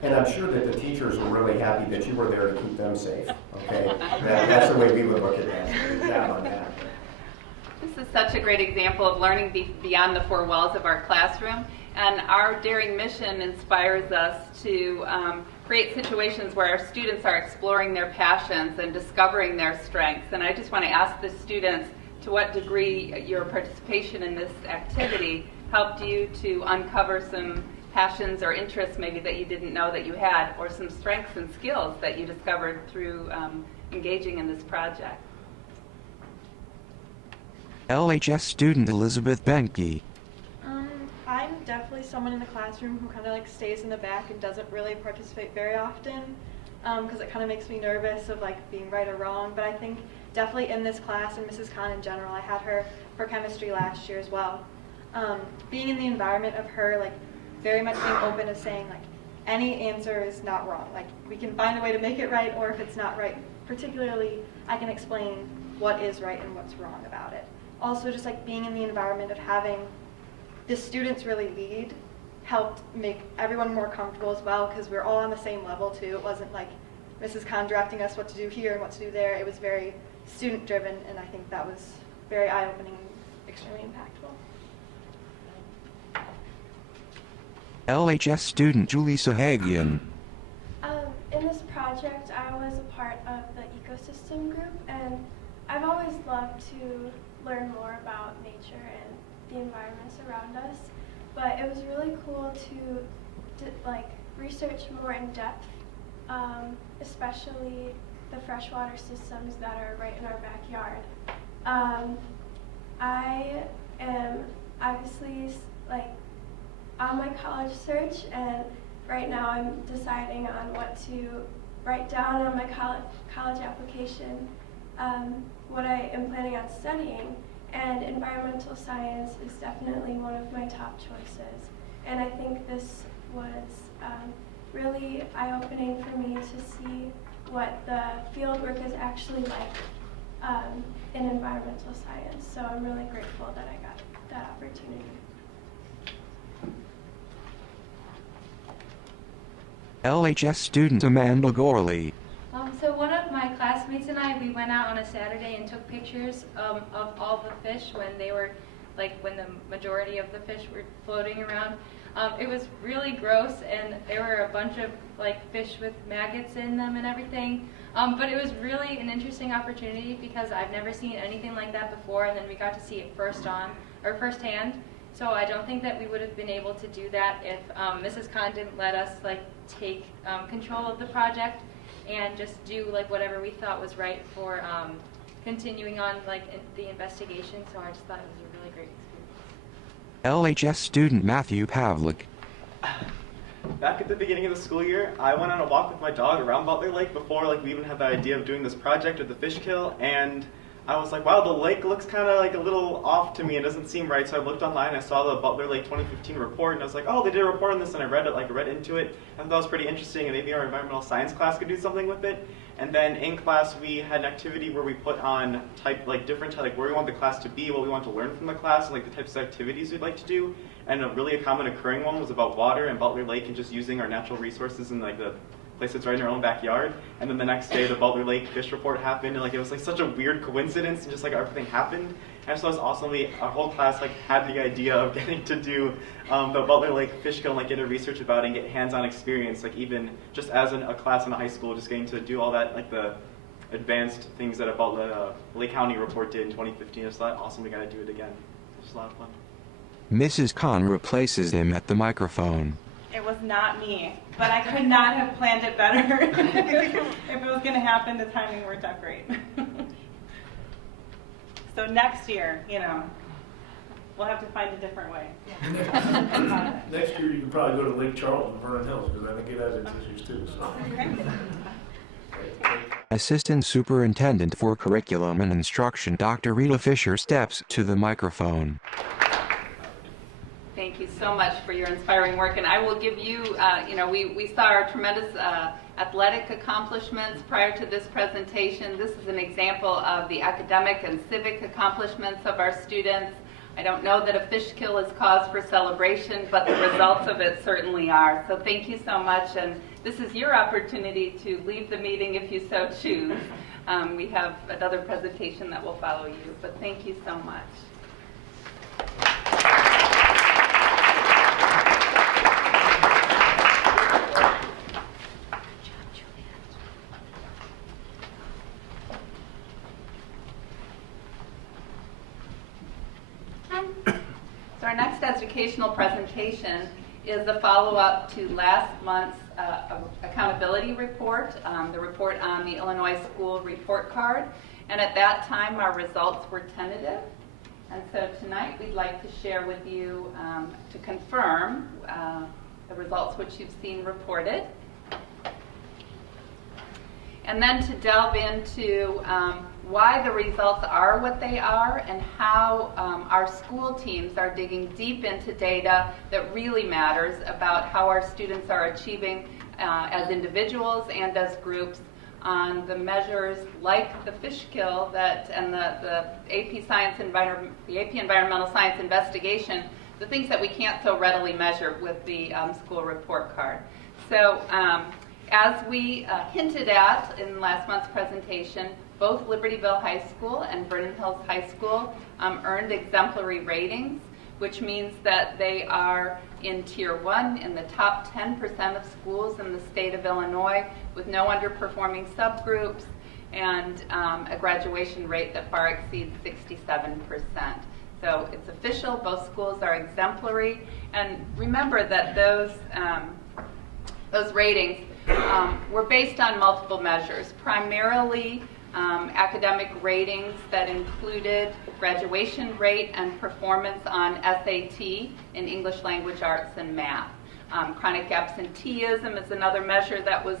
And I'm sure that the teachers were really happy that you were there to keep them safe. Okay, that's the way we would look at that on that. This is such a great example of learning beyond the four walls of our classroom. And our daring mission inspires us to create situations where our students are exploring their passions and discovering their strengths. And I just want to ask the students to what degree your participation in this activity helped you to uncover some passions or interests maybe that you didn't know that you had, or some strengths and skills that you discovered through engaging in this project. LHS student Elizabeth Benke. I'm definitely someone in the classroom who kind of like stays in the back and doesn't really participate very often because it kind of makes me nervous of like being right or wrong. But I think definitely in this class, and Mrs. Khan in general, I had her for chemistry last year as well. Being in the environment of her, like very much being open to saying like any answer is not wrong. Like we can find a way to make it right, or if it's not right, particularly I can explain what is right and what's wrong about it. Also just like being in the environment of having the students really lead helped make everyone more comfortable as well, because we're all on the same level too. It wasn't like Mrs. Khan directing us what to do here and what to do there. It was very student driven, and I think that was very eye-opening and extremely impactful. LHS student Julie Sahagian. In this project, I was a part of the ecosystem group, and I've always loved to learn more about nature and the environments around us, but it was really cool to like research more in depth, especially the freshwater systems that are right in our backyard. I am obviously like on my college search, and right now I'm deciding on what to write down on my college application, what I am planning on studying. And environmental science is definitely one of my top choices. And I think this was really eye-opening for me to see what the field work is actually like in environmental science. So I'm really grateful that I got that opportunity. LHS student Amanda Gorley. So one of my classmates and I, we went out on a Saturday and took pictures of all the fish when they were, like when the majority of the fish were floating around. It was really gross, and there were a bunch of like fish with maggots in them and everything. But it was really an interesting opportunity because I've never seen anything like that before, and then we got to see it firsthand. So I don't think that we would have been able to do that if Mrs. Khan didn't let us like take control of the project and just do like whatever we thought was right for continuing on like the investigation. So I just thought it was a really great experience. LHS student Matthew Pavlik. Back at the beginning of the school year, I went on a walk with my dog around Butler Lake before like we even had the idea of doing this project with the fish kill, and I was like, wow, the lake looks kind of like a little off to me. It doesn't seem right. So I looked online, I saw the Butler Lake 2015 report, and I was like, oh, they did a report on this, and I read into it. I thought that was pretty interesting, and maybe our environmental science class could do something with it. And then in class, we had an activity where we put on different where we want the class to be, what we want to learn from the class, and like the types of activities we'd like to do. And a really common occurring one was about water and Butler Lake and just using our natural resources in like the place that's right in our own backyard. And then the next day, the Butler Lake fish report happened, and like it was like such a weird coincidence, and just like everything happened. And so it was awesome. Our whole class like had the idea of getting to do the Butler Lake fish kill and like get a research about it and get hands-on experience, like even just as a class in a high school, just getting to do all that, like the advanced things that a Butler Lake County report did in 2015. It's awesome. We got to do it again. It's just a lot of fun. Mrs. Khan replaces him at the microphone. It was not me, but I could not have planned it better. If it was going to happen, the timing worked out great. So next year, we'll have to find a different way. Next year, you can probably go to Lake Charles and Vernon Hills, because I think it has its issues too. So. Assistant Superintendent for Curriculum and Instruction Dr. Rita Fisher steps to the microphone. Thank you so much for your inspiring work, and I will give you, we saw our tremendous athletic accomplishments prior to this presentation. This is an example of the academic and civic accomplishments of our students. I don't know that a fish kill is cause for celebration, but the results of it certainly are. So thank you so much, and this is your opportunity to leave the meeting if you so choose. We have another presentation that will follow you, but thank you so much. So our next educational presentation is the follow-up to last month's accountability report, the report on the Illinois School Report Card. And at that time, our results were tentative. And so tonight, we'd like to share with you to confirm the results which you've seen reported. And then to delve into why the results are what they are and how our school teams are digging deep into data that really matters about how our students are achieving as individuals and as groups on the measures like the fish kill and the AP Environmental Science Investigation, the things that we can't so readily measure with the school report card. So as we hinted at in last month's presentation, both Libertyville High School and Vernon Hills High School earned exemplary ratings, which means that they are in Tier 1 in the top 10% of schools in the state of Illinois with no underperforming subgroups and a graduation rate that far exceeds 67%. So it's official, both schools are exemplary, and remember that those ratings were based on multiple measures, primarily academic ratings that included graduation rate and performance on SAT in English language arts and math. Chronic absenteeism is another measure that was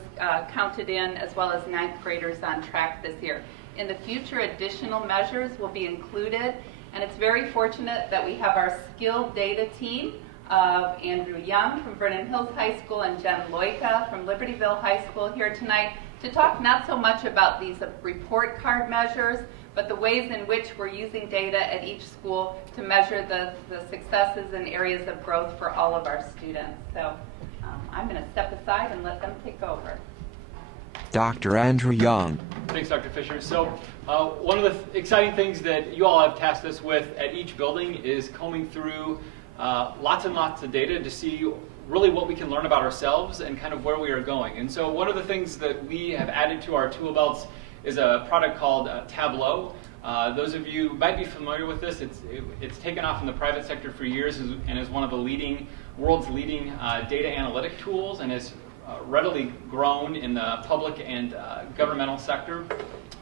counted in, as well as ninth graders on track this year. In the future, additional measures will be included, and it's very fortunate that we have our skilled data team of Andrew Young from Vernon Hills High School and Jen Loika from Libertyville High School here tonight to talk not so much about these report card measures, but the ways in which we're using data at each school to measure the successes and areas of growth for all of our students. So I'm going to step aside and let them take over. Dr. Andrew Young. Thanks, Dr. Fisher. So one of the exciting things that you all have tasked us with at each building is combing through lots and lots of data to see really what we can learn about ourselves and kind of where we are going. And so one of the things that we have added to our tool belts is a product called Tableau. Those of you might be familiar with this. It's taken off in the private sector for years and is one of the world's leading data analytic tools, and has readily grown in the public and governmental sector.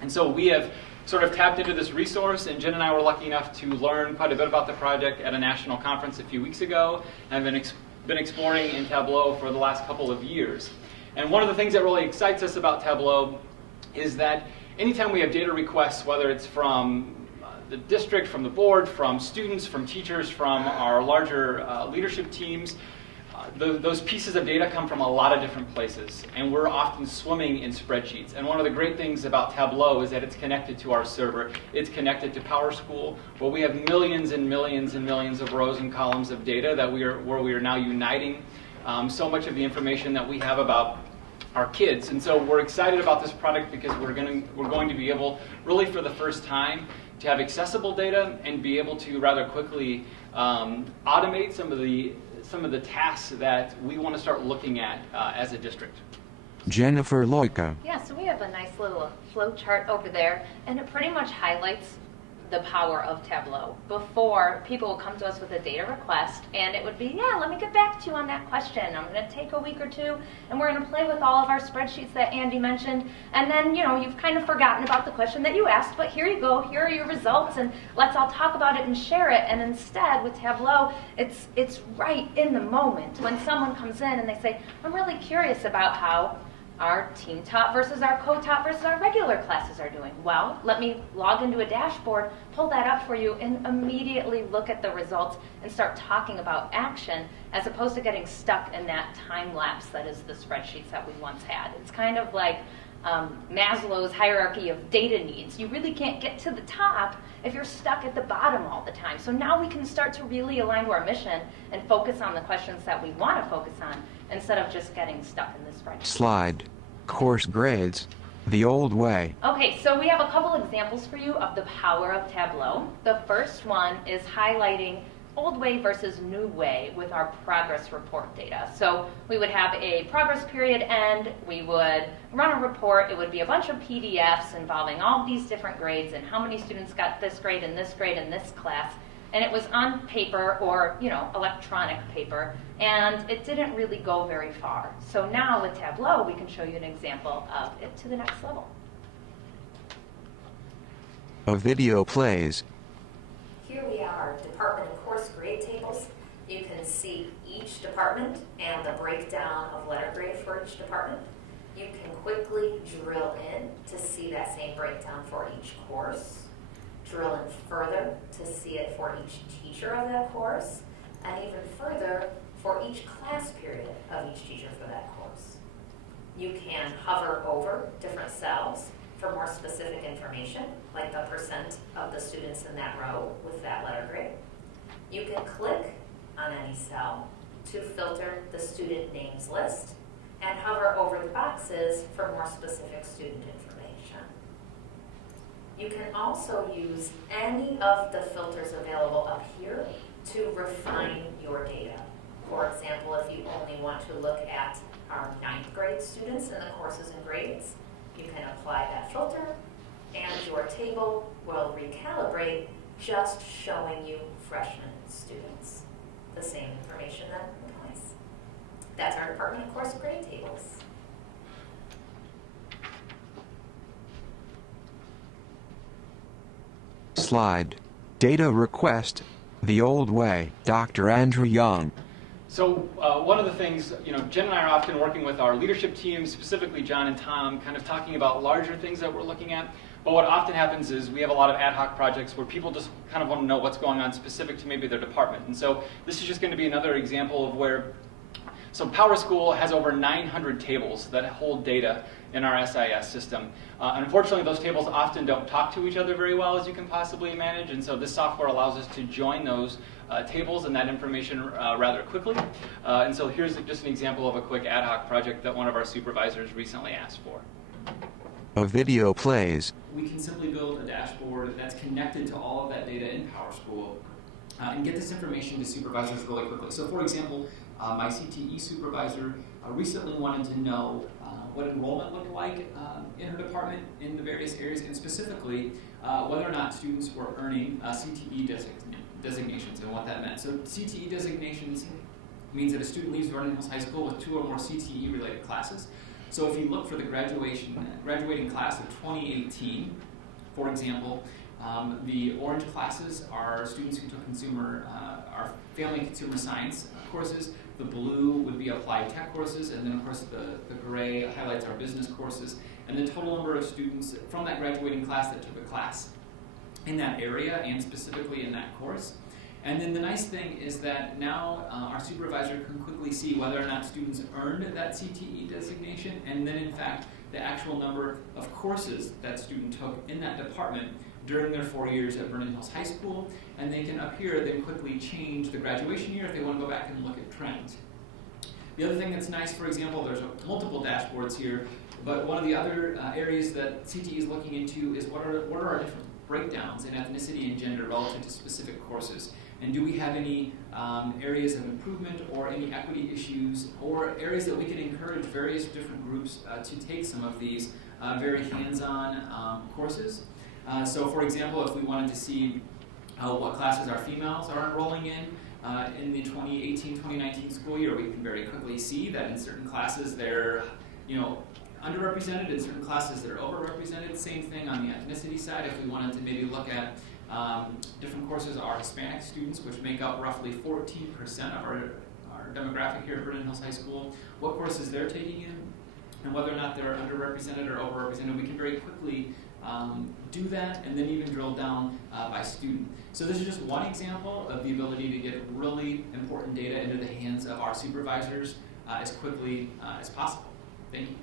And so we have sort of tapped into this resource, and Jen and I were lucky enough to learn quite a bit about the project at a national conference a few weeks ago, and have been exploring in Tableau for the last couple of years. And one of the things that really excites us about Tableau is that anytime we have data requests, whether it's from the district, from the board, from students, from teachers, from our larger leadership teams, those pieces of data come from a lot of different places, and we're often swimming in spreadsheets. And one of the great things about Tableau is that it's connected to our server. It's connected to PowerSchool, where we have millions and millions and millions of rows and columns of data where we are now uniting so much of the information that we have about our kids. And so we're excited about this product because we're going to be able, really for the first time, to have accessible data and be able to rather quickly automate some of the tasks that we want to start looking at as a district. Jennifer Loika. Yeah, so we have a nice little flow chart over there, and it pretty much highlights the power of Tableau. Before, people would come to us with a data request, and it would be, yeah, let me get back to you on that question. I'm going to take a week or two, and we're going to play with all of our spreadsheets that Andy mentioned. And then, you know, you've kind of forgotten about the question that you asked, but here you go, here are your results, and let's all talk about it and share it. And instead, with Tableau, it's right in the moment. When someone comes in and they say, I'm really curious about how our team taught versus our co-taught versus our regular classes are doing. Well, let me log into a dashboard, pull that up for you, and immediately look at the results and start talking about action, as opposed to getting stuck in that time lapse that is the spreadsheets that we once had. It's kind of like Maslow's hierarchy of data needs. You really can't get to the top if you're stuck at the bottom all the time. So now we can start to really align to our mission and focus on the questions that we want to focus on, instead of just getting stuck in this spreadsheet. Slide. Course grades. The old way. Okay, so we have a couple examples for you of the power of Tableau. The first one is highlighting old way versus new way with our progress report data. So we would have a progress period end, we would run a report, it would be a bunch of PDFs involving all these different grades and how many students got this grade and this grade in this class. And it was on paper or, you know, electronic paper, and it didn't really go very far. So now with Tableau, we can show you an example of it to the next level. A video plays. Here we are, department and course grade tables. You can see each department and the breakdown of letter grade for each department. You can quickly drill in to see that same breakdown for each course. Drill in further to see it for each teacher of that course, and even further for each class period of each teacher for that course. You can hover over different cells for more specific information, like the percent of the students in that row with that letter grade. You can click on any cell to filter the student names list and hover over the boxes for more specific student information. You can also use any of the filters available up here to refine your data. For example, if you only want to look at our 9th grade students in the courses and grades, you can apply that filter and your table will recalibrate, just showing you freshman students. The same information that applies. That's our department and course grade tables. Slide. Data request. The old way. Dr. Andrew Young. So one of the things, Jen and I are often working with our leadership team, specifically John and Tom, kind of talking about larger things that we're looking at. But what often happens is we have a lot of ad hoc projects where people just kind of want to know what's going on specific to maybe their department. And so this is just going to be another example of where, so PowerSchool has over 900 tables that hold data in our SIS system. Unfortunately, those tables often don't talk to each other very well, as you can possibly manage, and so this software allows us to join those tables and that information rather quickly. And so here's just an example of a quick ad hoc project that one of our supervisors recently asked for. A video plays. We can simply build a dashboard that's connected to all of that data in PowerSchool and get this information to supervisors really quickly. So for example, my CTE supervisor recently wanted to know what enrollment looked like in her department in the various areas, and specifically whether or not students were earning CTE designations and what that meant. So CTE designations means that a student leaves Vernon Hills High School with 2 or more CTE related classes. So if you look for the graduating class of 2018, for example, the orange classes are students who took our family and consumer science courses. The blue would be applied tech courses, and then of course the gray highlights our business courses, and the total number of students from that graduating class that took a class in that area and specifically in that course. And then the nice thing is that now our supervisor can quickly see whether or not students earned that CTE designation, and then in fact the actual number of courses that student took in that department during their 4 years at Vernon Hills High School, and they can up here then quickly change the graduation year if they want to go back and look at trends. The other thing that's nice, for example, there's multiple dashboards here, but one of the other areas that CTE is looking into is what are our different breakdowns in ethnicity and gender relative to specific courses. And do we have any areas of improvement or any equity issues or areas that we can encourage various different groups to take some of these very hands-on courses. So for example, if we wanted to see what classes our females are enrolling in the 2018-2019 school year, we can very quickly see that in certain classes they're underrepresented, in certain classes they're overrepresented. Same thing on the ethnicity side. If we wanted to maybe look at different courses are Hispanic students, which make up roughly 14% of our demographic here at Vernon Hills High School, what courses they're taking in, and whether or not they're underrepresented or overrepresented. We can very quickly do that and then even drill down by student. So this is just one example of the ability to get really important data into the hands of our supervisors as quickly as possible. Thank you.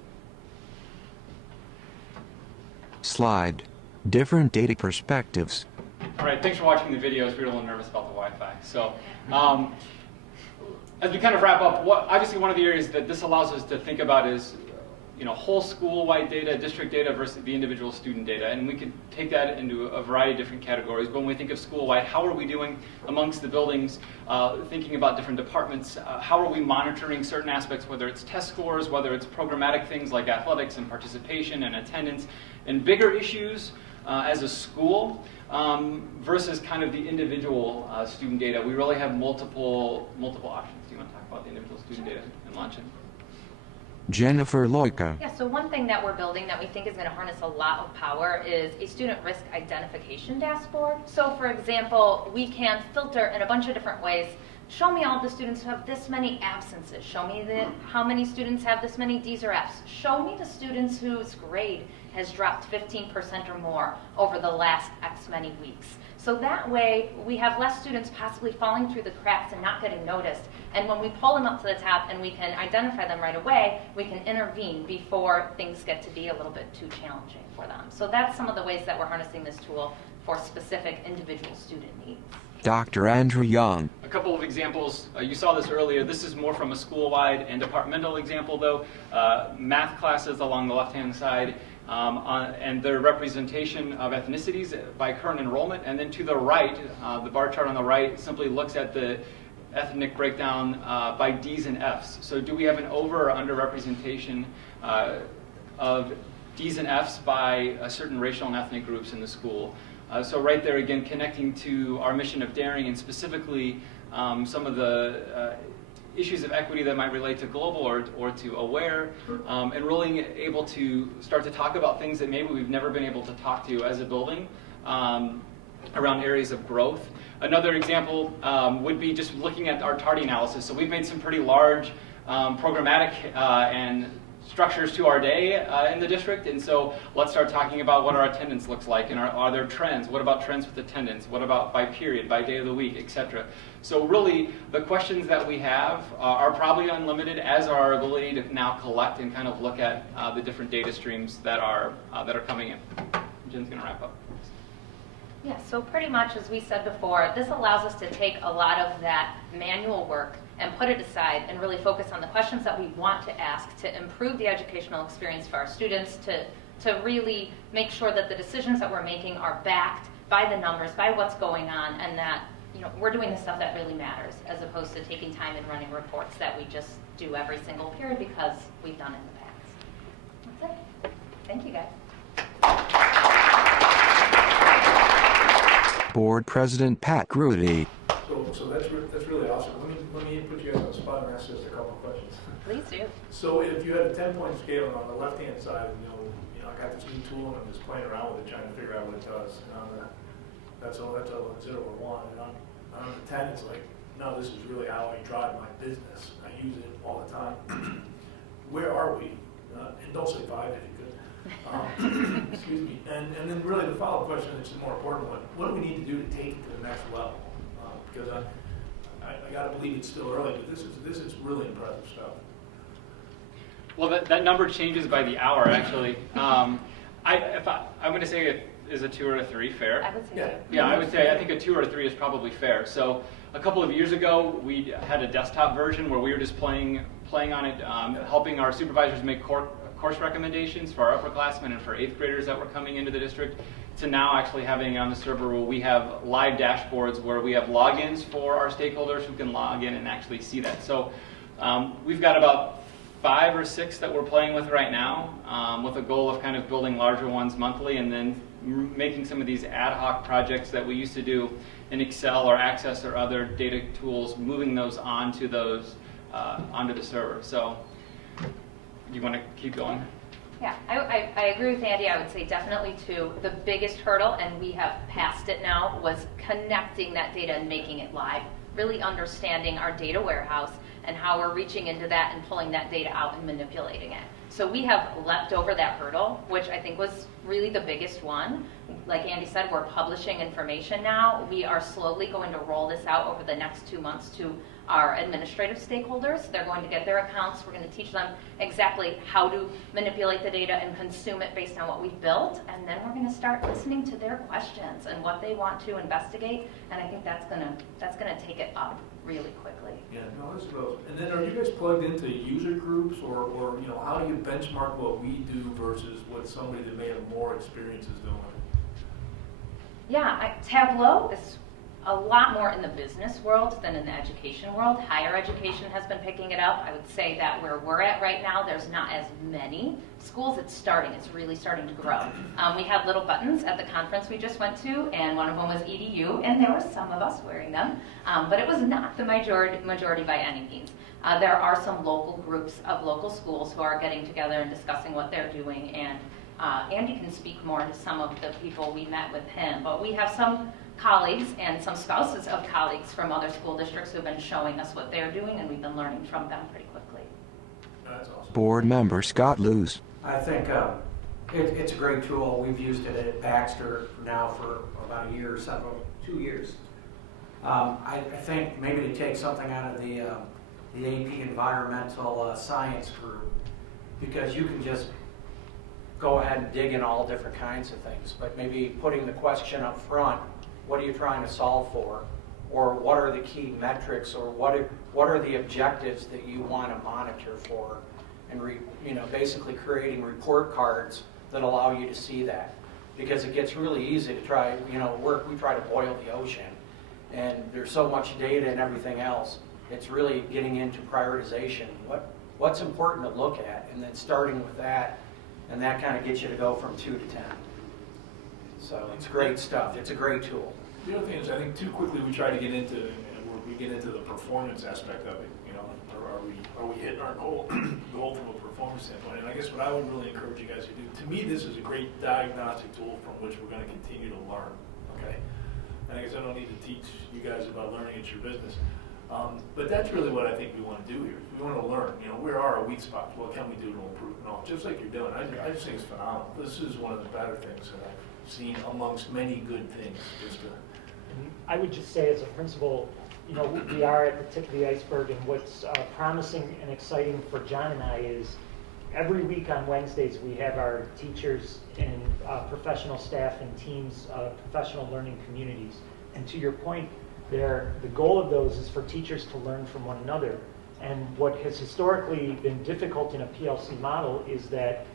Slide. Different data perspectives. All right, thanks for watching the videos. We were a little nervous about the Wi-Fi. So as we kind of wrap up, obviously one of the areas that this allows us to think about is whole school-wide data, district data versus the individual student data. And we could take that into a variety of different categories. But when we think of school-wide, how are we doing amongst the buildings, thinking about different departments? How are we monitoring certain aspects, whether it's test scores, whether it's programmatic things like athletics and participation and attendance, and bigger issues as a school versus kind of the individual student data. We really have multiple options. Do you want to talk about the individual student data and launch it? Jennifer Loika. Yeah, so one thing that we're building that we think is going to harness a lot of power is a student risk identification dashboard. So for example, we can filter in a bunch of different ways. Show me all the students who have this many absences. Show me how many students have this many D's or F's. Show me the students whose grade has dropped 15% or more over the last X many weeks. So that way, we have less students possibly falling through the cracks and not getting noticed. And when we pull them up to the top and we can identify them right away, we can intervene before things get to be a little bit too challenging for them. So that's some of the ways that we're harnessing this tool for specific individual student needs. Dr. Andrew Young. A couple of examples. You saw this earlier. This is more from a school-wide and departmental example, though. Math classes along the left-hand side. And their representation of ethnicities by current enrollment. And then to the right, the bar chart on the right simply looks at the ethnic breakdown by D's and F's. So do we have an over or under representation of D's and F's by certain racial and ethnic groups in the school? So right there again, connecting to our mission of daring and specifically some of the issues of equity that might relate to global or to aware, and really able to start to talk about things that maybe we've never been able to talk to as a building around areas of growth. Another example would be just looking at our tardy analysis. So we've made some pretty large programmatic and structures to our day in the district, and so let's start talking about what our attendance looks like, and are there trends? What about trends with attendance? What about by period, by day of the week, etc.? So really, the questions that we have are probably unlimited, as our ability to now collect and kind of look at the different data streams that are coming in. Jen's going to wrap up. Yeah, so pretty much as we said before, this allows us to take a lot of that manual work and put it aside and really focus on the questions that we want to ask to improve the educational experience for our students, to really make sure that the decisions that we're making are backed by the numbers, by what's going on, and that we're doing the stuff that really matters, as opposed to taking time and running reports that we just do every single period because we've done it in the past. That's it. Thank you, guys. Board President Pat Grudy. So that's really awesome. Let me put you guys on the spot and ask just a couple questions. Please do. So if you had a 10-point scale, and on the left-hand side, I got this new tool and I'm just playing around with it, trying to figure out what it does. And that's a 0 or 1. And on the 10, it's like, no, this is really how I drive my business. I use it all the time. Where are we? And don't say 5 if you could. Excuse me. And then really the follow-up question, which is the more important one, what do we need to do to take it to the next level? Because I got to believe it's still early, but this is really impressive stuff. Well, that number changes by the hour, actually. I'm going to say is a 2 or a 3 fair? I would say yeah, I would say I think a 2 or a 3 is probably fair. So a couple of years ago, we had a desktop version where we were just playing on it, helping our supervisors make course recommendations for our upperclassmen and for 8th graders that were coming into the district, to now actually having on the server where we have live dashboards where we have logins for our stakeholders who can log in and actually see that. So we've got about 5 or 6 that we're playing with right now, with a goal of kind of building larger ones monthly and then making some of these ad hoc projects that we used to do in Excel or Access or other data tools, moving those onto the server. So, do you want to keep going? Yeah, I agree with Andy. I would say definitely too. The biggest hurdle, and we have passed it now, was connecting that data and making it live. Really understanding our data warehouse and how we're reaching into that and pulling that data out and manipulating it. So we have leapt over that hurdle, which I think was really the biggest one. Like Andy said, we're publishing information now. We are slowly going to roll this out over the next 2 months to our administrative stakeholders. They're going to get their accounts. We're going to teach them exactly how to manipulate the data and consume it based on what we've built. And then we're going to start listening to their questions and what they want to investigate. And I think that's going to take it up really quickly. Yeah, no, this goes. And then are you guys plugged into user groups, or you know, how do you benchmark what we do versus what somebody that may have more experience is doing? Yeah, Tableau is a lot more in the business world than in the education world. Higher education has been picking it up. I would say that where we're at right now, there's not as many schools. It's really starting to grow. We had little buttons at the conference we just went to, and one of them was EDU, and there were some of us wearing them, but it was not the majority by any means. There are some local groups of local schools who are getting together and discussing what they're doing, and Andy can speak more to some of the people we met with him, but we have some colleagues and some spouses of colleagues from other school districts who have been showing us what they're doing, and we've been learning from them pretty quickly. That's awesome. Board member Scott Lewis. I think it's a great tool. We've used it at Baxter now for about a year or 2 years. I think maybe to take something out of the AP Environmental Science group, because you can just go ahead and dig in all different kinds of things, but maybe putting the question up front, what are you trying to solve for? Or what are the key metrics, or what are the objectives that you want to monitor for? And basically creating report cards that allow you to see that. Because it gets really easy to try, we try to boil the ocean, and there's so much data and everything else. It's really getting into prioritization. What's important to look at, and then starting with that, and that kind of gets you to go from 2 to 10. So it's great stuff. It's a great tool. The other thing is, I think too quickly we try to get into, the performance aspect of it. Are we hitting our goal from a performance standpoint? And I guess what I would really encourage you guys to do, to me, this is a great diagnostic tool from which we're going to continue to learn. Okay, and I guess I don't need to teach you guys about learning. It's your business. But that's really what I think we want to do here. We want to learn. Where are our weak spots? What can we do to improve? And all, just like you're doing. I just think it's phenomenal. This is one of the better things that I've seen amongst many good things. I would just say, as a principal, we are at the tip of the iceberg, and what's promising and exciting for John and I is every week on Wednesdays we have our teachers and professional staff and teams of professional learning communities. And to your point, the goal of those is for teachers to learn from one another. And what has historically been difficult in a PLC model is that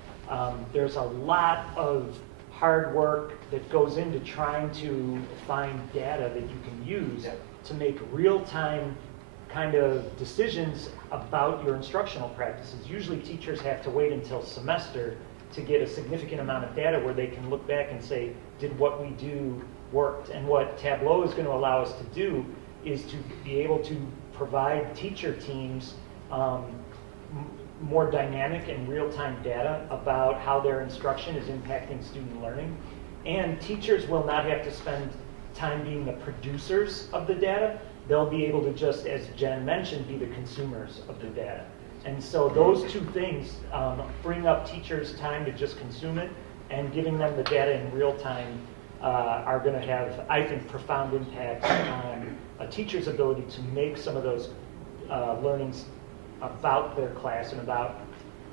there's a lot of hard work that goes into trying to find data that you can use to make real-time kind of decisions about your instructional practices. Usually teachers have to wait until semester to get a significant amount of data where they can look back and say, did what we do worked? And what Tableau is going to allow us to do is to be able to provide teacher teams more dynamic and real-time data about how their instruction is impacting student learning. And teachers will not have to spend time being the producers of the data. They'll be able to just, as Jen mentioned, be the consumers of the data. And so those two things, freeing up teachers' time to just consume it and giving them the data in real time, are going to have, I think, profound impacts on a teacher's ability to make some of those learnings about their class and about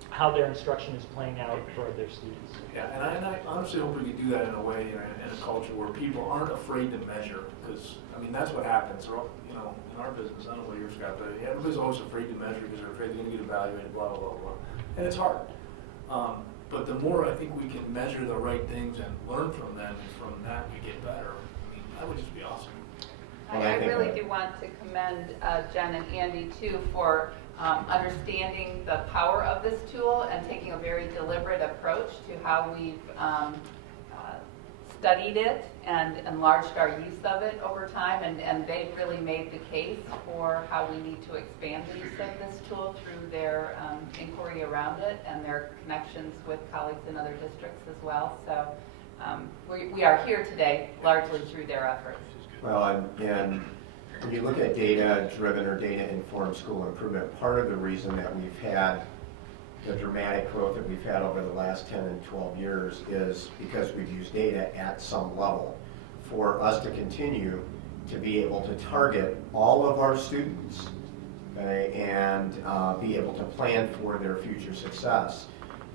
how their instruction is playing out for their students. Yeah, and I honestly hope we can do that in a way, in a culture where people aren't afraid to measure, because, that's what happens, in our business. I don't know what yours got, but everybody's always afraid to measure because they're afraid they're going to get evaluated, blah, blah, blah, blah. And it's hard. But the more I think we can measure the right things and learn from them, and from that we get better, that would just be awesome. I really do want to commend Jen and Andy, too, for understanding the power of this tool and taking a very deliberate approach to how we've studied it and enlarged our use of it over time, and they've really made the case for how we need to expand the use of this tool through their inquiry around it and their connections with colleagues in other districts as well. So we are here today largely through their efforts. Well, and when you look at data-driven or data-informed school improvement, part of the reason that we've had the dramatic growth that we've had over the last 10 and 12 years is because we've used data at some level. For us to continue to be able to target all of our students, okay, and be able to plan for their future success,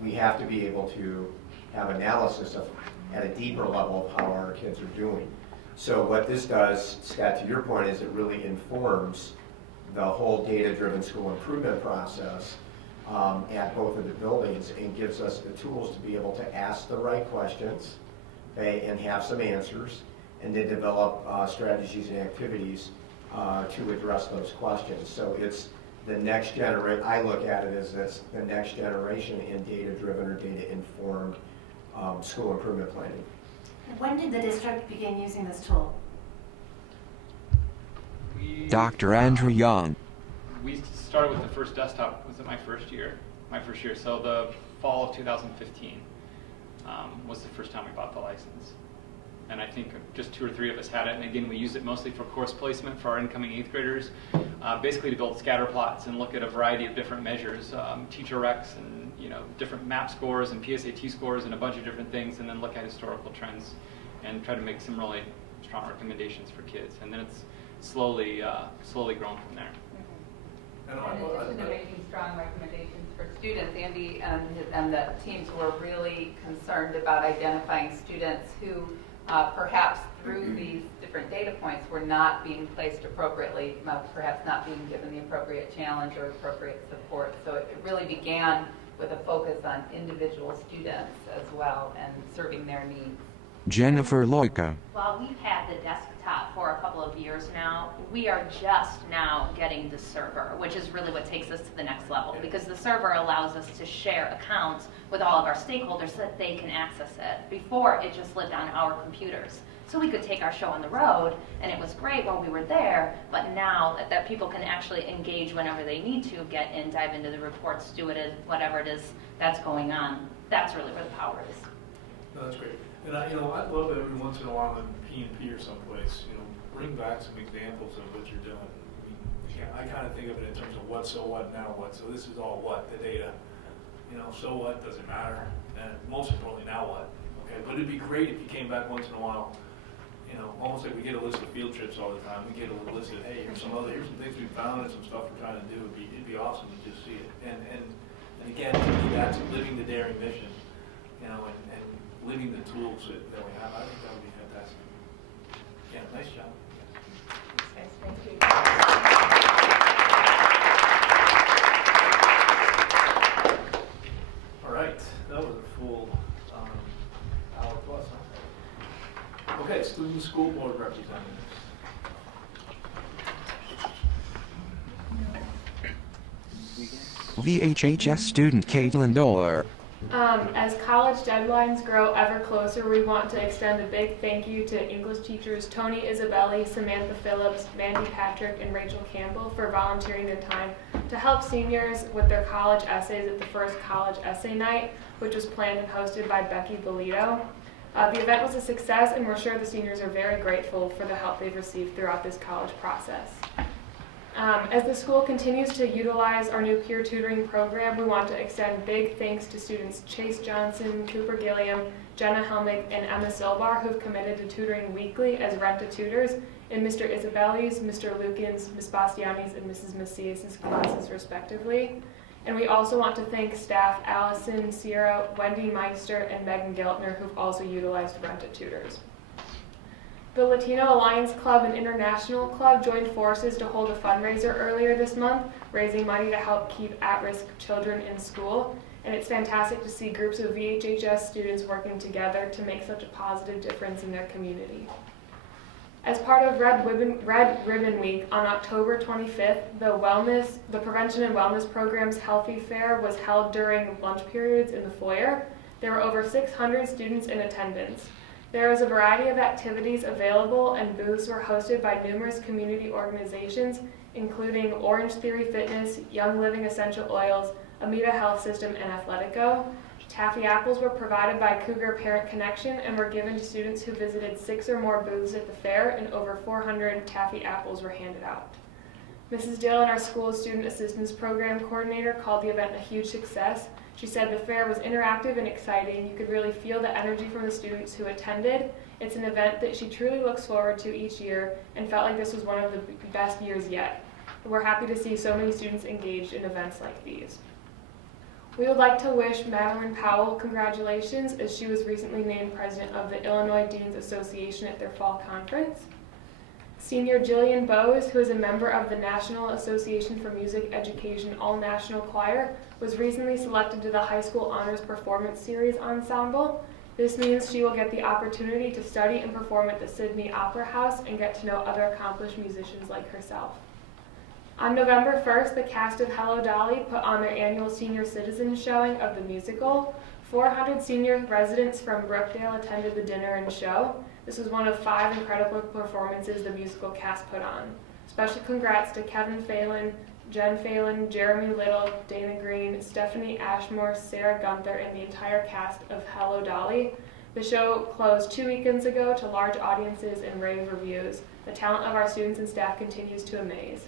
we have to be able to have analysis of, at a deeper level of how our kids are doing. So what this does, Scott, to your point, is it really informs the whole data-driven school improvement process at both of the buildings, and gives us the tools to be able to ask the right questions, okay, and have some answers, and then develop strategies and activities to address those questions. So it's the next generation. I look at it as this, the next generation in data-driven or data-informed school improvement planning. When did the district begin using this tool? Dr. Andrew Young. We started with the first desktop, was it my first year? So the fall of 2015 was the first time we bought the license. And I think just 2 or 3 of us had it. And again, we used it mostly for course placement for our incoming 8th graders, basically to build scatter plots and look at a variety of different measures, teacher recs and different MAP scores and PSAT scores and a bunch of different things, and then look at historical trends and try to make some really strong recommendations for kids. And then it's slowly grown from there. In addition to making strong recommendations for students, Andy and the teams were really concerned about identifying students who perhaps through these different data points were not being placed appropriately, perhaps not being given the appropriate challenge or appropriate support. So it really began with a focus on individual students as well and serving their needs. Jennifer Loika. Well, we've had the desktop for a couple of years now. We are just now getting the server, which is really what takes us to the next level, because the server allows us to share accounts with all of our stakeholders so that they can access it. Before, it just lived on our computers. So we could take our show on the road, and it was great while we were there, but now that people can actually engage whenever they need to, get in, dive into the reports, do it as whatever it is that's going on, that's really where the power is. No, that's great. And I'd love every once in a while in P&P or someplace, bring back some examples of what you're doing. I kind of think of it in terms of what, so what, now what. So this is all what, the data. So what, doesn't matter. And most importantly, now what. Okay, but it'd be great if you came back once in a while, almost like we get a list of field trips all the time. We get a list of, hey, here's some things we found and some stuff we're trying to do. It'd be awesome to just see it. And again, that's living the daring mission, and living the tools that we have. I think that would be fantastic. Yeah, nice job. Thanks, thank you. All right, that was a full hour plus. Huh? Okay, student school board representatives. VHHS student Caitlin Doller. As college deadlines grow ever closer, we want to extend a big thank you to English teachers Tony Isabelli, Samantha Phillips, Mandy Patrick, and Rachel Campbell for volunteering their time to help seniors with their college essays at the first college essay night, which was planned and hosted by Becky Bolito. The event was a success, and we're sure the seniors are very grateful for the help they've received throughout this college process. As the school continues to utilize our new peer tutoring program, we want to extend big thanks to students Chase Johnson, Cooper Gilliam, Jenna Helmick, and Emma Silbar, who've committed to tutoring weekly as rent-a-tutors in Mr. Isabelli's, Mr. Lukin's, Ms. Bastiani's, and Mrs. Macias' classes, respectively. And we also want to thank staff Allison, Sierra, Wendy Meister, and Megan Geltner, who've also utilized rent-a-tutors. The Latino Alliance Club and International Club joined forces to hold a fundraiser earlier this month, raising money to help keep at-risk children in school. And it's fantastic to see groups of VHHS students working together to make such a positive difference in their community. As part of Red Ribbon Week on October 25th, the Prevention and Wellness Program's Healthy Fair was held during lunch periods in the foyer. There were over 600 students in attendance. There was a variety of activities available, and booths were hosted by numerous community organizations, including Orange Theory Fitness, Young Living Essential Oils, Amita Health System, and Athletico. Taffy apples were provided by Cougar Parent Connection and were given to students who visited 6 or more booths at the fair, and over 400 taffy apples were handed out. Mrs. Dillon, our school's student assistance program coordinator, called the event a huge success. She said the fair was interactive and exciting. You could really feel the energy from the students who attended. It's an event that she truly looks forward to each year and felt like this was one of the best years yet. We're happy to see so many students engaged in events like these. We would like to wish Madeline Powell congratulations, as she was recently named president of the Illinois Deans Association at their fall conference. Senior Jillian Bowes, who is a member of the National Association for Music Education All-National Choir, was recently selected to the High School Honors Performance Series Ensemble. This means she will get the opportunity to study and perform at the Sydney Opera House and get to know other accomplished musicians like herself. On November 1st, the cast of Hello Dolly put on their annual senior citizen showing of the musical. 400 senior residents from Brookdale attended the dinner and show. This was one of 5 incredible performances the musical cast put on. Special congrats to Kevin Phelan, Jen Phelan, Jeremy Little, Dana Green, Stephanie Ashmore, Sarah Gunther, and the entire cast of Hello Dolly. The show closed 2 weekends ago to large audiences and rave reviews. The talent of our students and staff continues to amaze.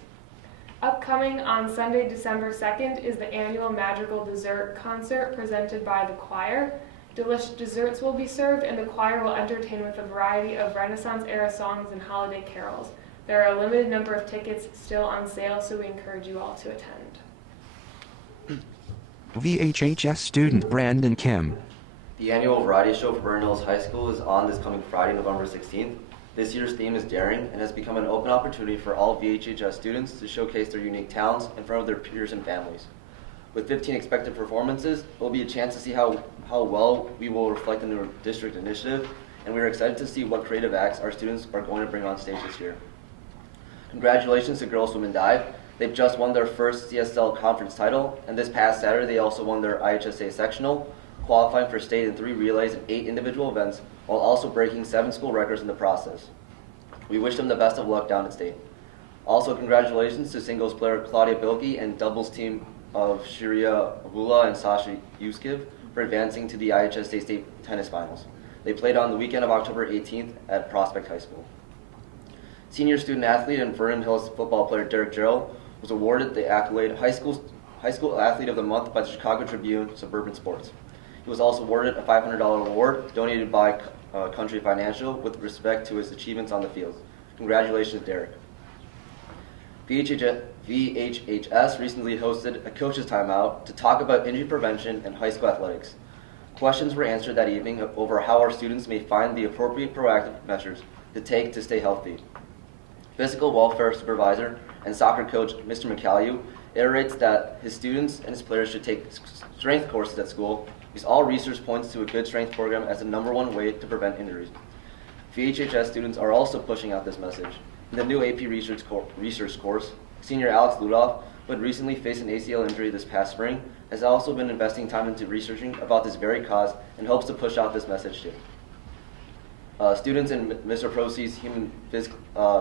Upcoming on Sunday, December 2nd is the annual Magical Dessert Concert presented by the choir. Delicious desserts will be served, and the choir will entertain with a variety of Renaissance-era songs and holiday carols. There are a limited number of tickets still on sale, so we encourage you all to attend. VHHS student Brandon Kim. The annual variety show for Vernon Hills High School is on this coming Friday, November 16th. This year's theme is Daring and has become an open opportunity for all VHHS students to showcase their unique talents in front of their peers and families. With 15 expected performances, it will be a chance to see how well we will reflect in the district initiative, and we are excited to see what creative acts our students are going to bring on stage this year. Congratulations to Girls Swim and Dive. They've just won their first CSL conference title, and this past Saturday they also won their IHSA sectional, qualifying for state in 3 relays and 8 individual events, while also breaking 7 school records in the process. We wish them the best of luck down at state. Also, congratulations to singles player Claudia Bilke and doubles team of Shiria Avula and Sasha Yuskiv for advancing to the IHSA state tennis finals. They played on the weekend of October 18th at Prospect High School. Senior student athlete and Vernon Hills football player Derek Gerald was awarded the accolade High School Athlete of the Month by the Chicago Tribune Suburban Sports. He was also awarded a $500 award donated by Country Financial with respect to his achievements on the field. Congratulations, Derek. VHHS recently hosted a coach's timeout to talk about injury prevention and high school athletics. Questions were answered that evening over how our students may find the appropriate proactive measures to take to stay healthy. Physical welfare supervisor and soccer coach Mr. McCalliu iterates that his students and his players should take strength courses at school, because all research points to a good strength program as the #1 way to prevent injuries. VHHS students are also pushing out this message. In the new AP research course, senior Alex Ludoff, who had recently faced an ACL injury this past spring, has also been investing time into researching about this very cause and hopes to push out this message too. Students in Mr. Prosey's human phys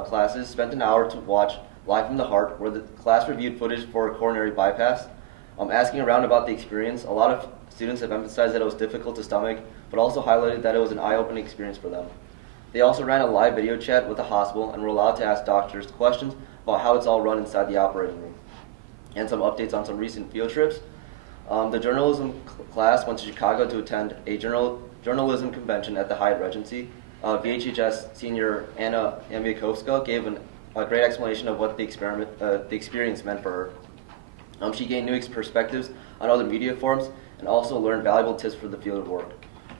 classes spent an hour to watch Live from the Heart, where the class reviewed footage for a coronary bypass. Asking around about the experience, a lot of students have emphasized that it was difficult to stomach, but also highlighted that it was an eye-opening experience for them. They also ran a live video chat with the hospital and were allowed to ask doctors questions about how it's all run inside the operating room, and some updates on some recent field trips. The journalism class went to Chicago to attend a journalism convention at the Hyatt Regency. VHHS senior Anna Ambiakovska gave a great explanation of what the experience meant for her. She gained new perspectives on other media forms and also learned valuable tips for the field of work.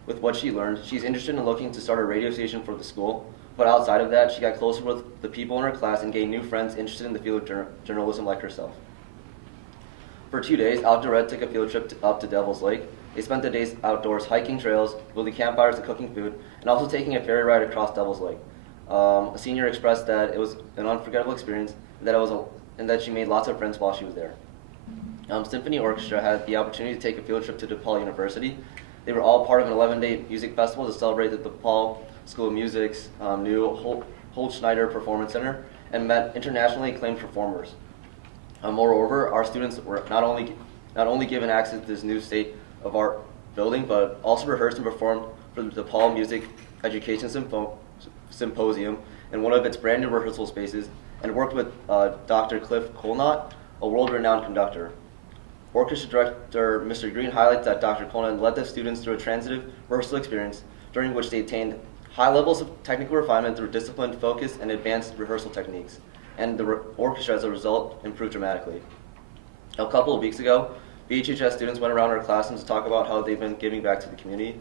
With what she learned, she's interested in looking to start a radio station for the school, but outside of that, she got closer with the people in her class and gained new friends interested in the field of journalism like herself. For 2 days, Outdoor Ed took a field trip up to Devil's Lake. They spent the days outdoors hiking trails, building campfires and cooking food, and also taking a ferry ride across Devil's Lake. A senior expressed that it was an unforgettable experience and that she made lots of friends while she was there. Symphony Orchestra had the opportunity to take a field trip to DePaul University. They were all part of an 11-day music festival to celebrate the DePaul School of Music's new Holt-Schneider Performance Center and met internationally acclaimed performers. Moreover, our students were not only given access to this new state-of-art building, but also rehearsed and performed for the DePaul Music Education Symposium in one of its brand new rehearsal spaces, and worked with Dr. Cliff Colnott, a world-renowned conductor. Orchestra director Mr. Green highlights that Dr. Colnott led the students through a transitive rehearsal experience during which they attained high levels of technical refinement through disciplined focus and advanced rehearsal techniques, and the orchestra as a result improved dramatically. A couple of weeks ago, BHHS students went around our classrooms to talk about how they've been giving back to the community.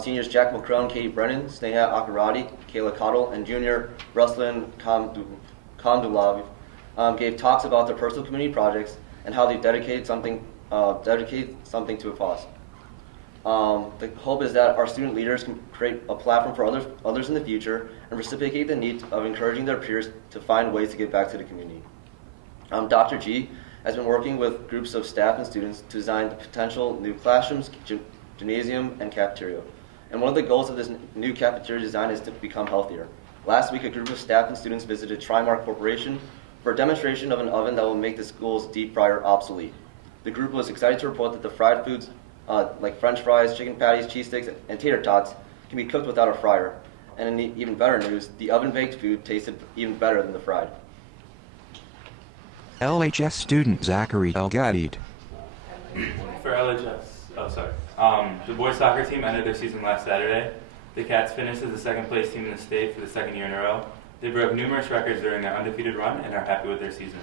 Seniors Jack McCrone, Katie Brennan, Sneha Akarati, Kayla Cottle, and junior Ruslin Kamdulav gave talks about their personal community projects and how they've dedicated something to a cause. The hope is that our student leaders can create a platform for others in the future and reciprocate the need of encouraging their peers to find ways to give back to the community. Dr. G has been working with groups of staff and students to design the potential new classrooms, gymnasium, and cafeteria. And one of the goals of this new cafeteria design is to become healthier. Last week, a group of staff and students visited Trimark Corporation for a demonstration of an oven that will make the school's deep fryer obsolete. The group was excited to report that the fried foods like French fries, chicken patties, cheese sticks, and tater tots can be cooked without a fryer. And in even better news, the oven-baked food tasted even better than the fried. LHS student Zachary Elgadid. For LHS, the boys soccer team ended their season last Saturday. The Cats finished as the second place team in the state for the second year in a row. They broke numerous records during their undefeated run and are happy with their season.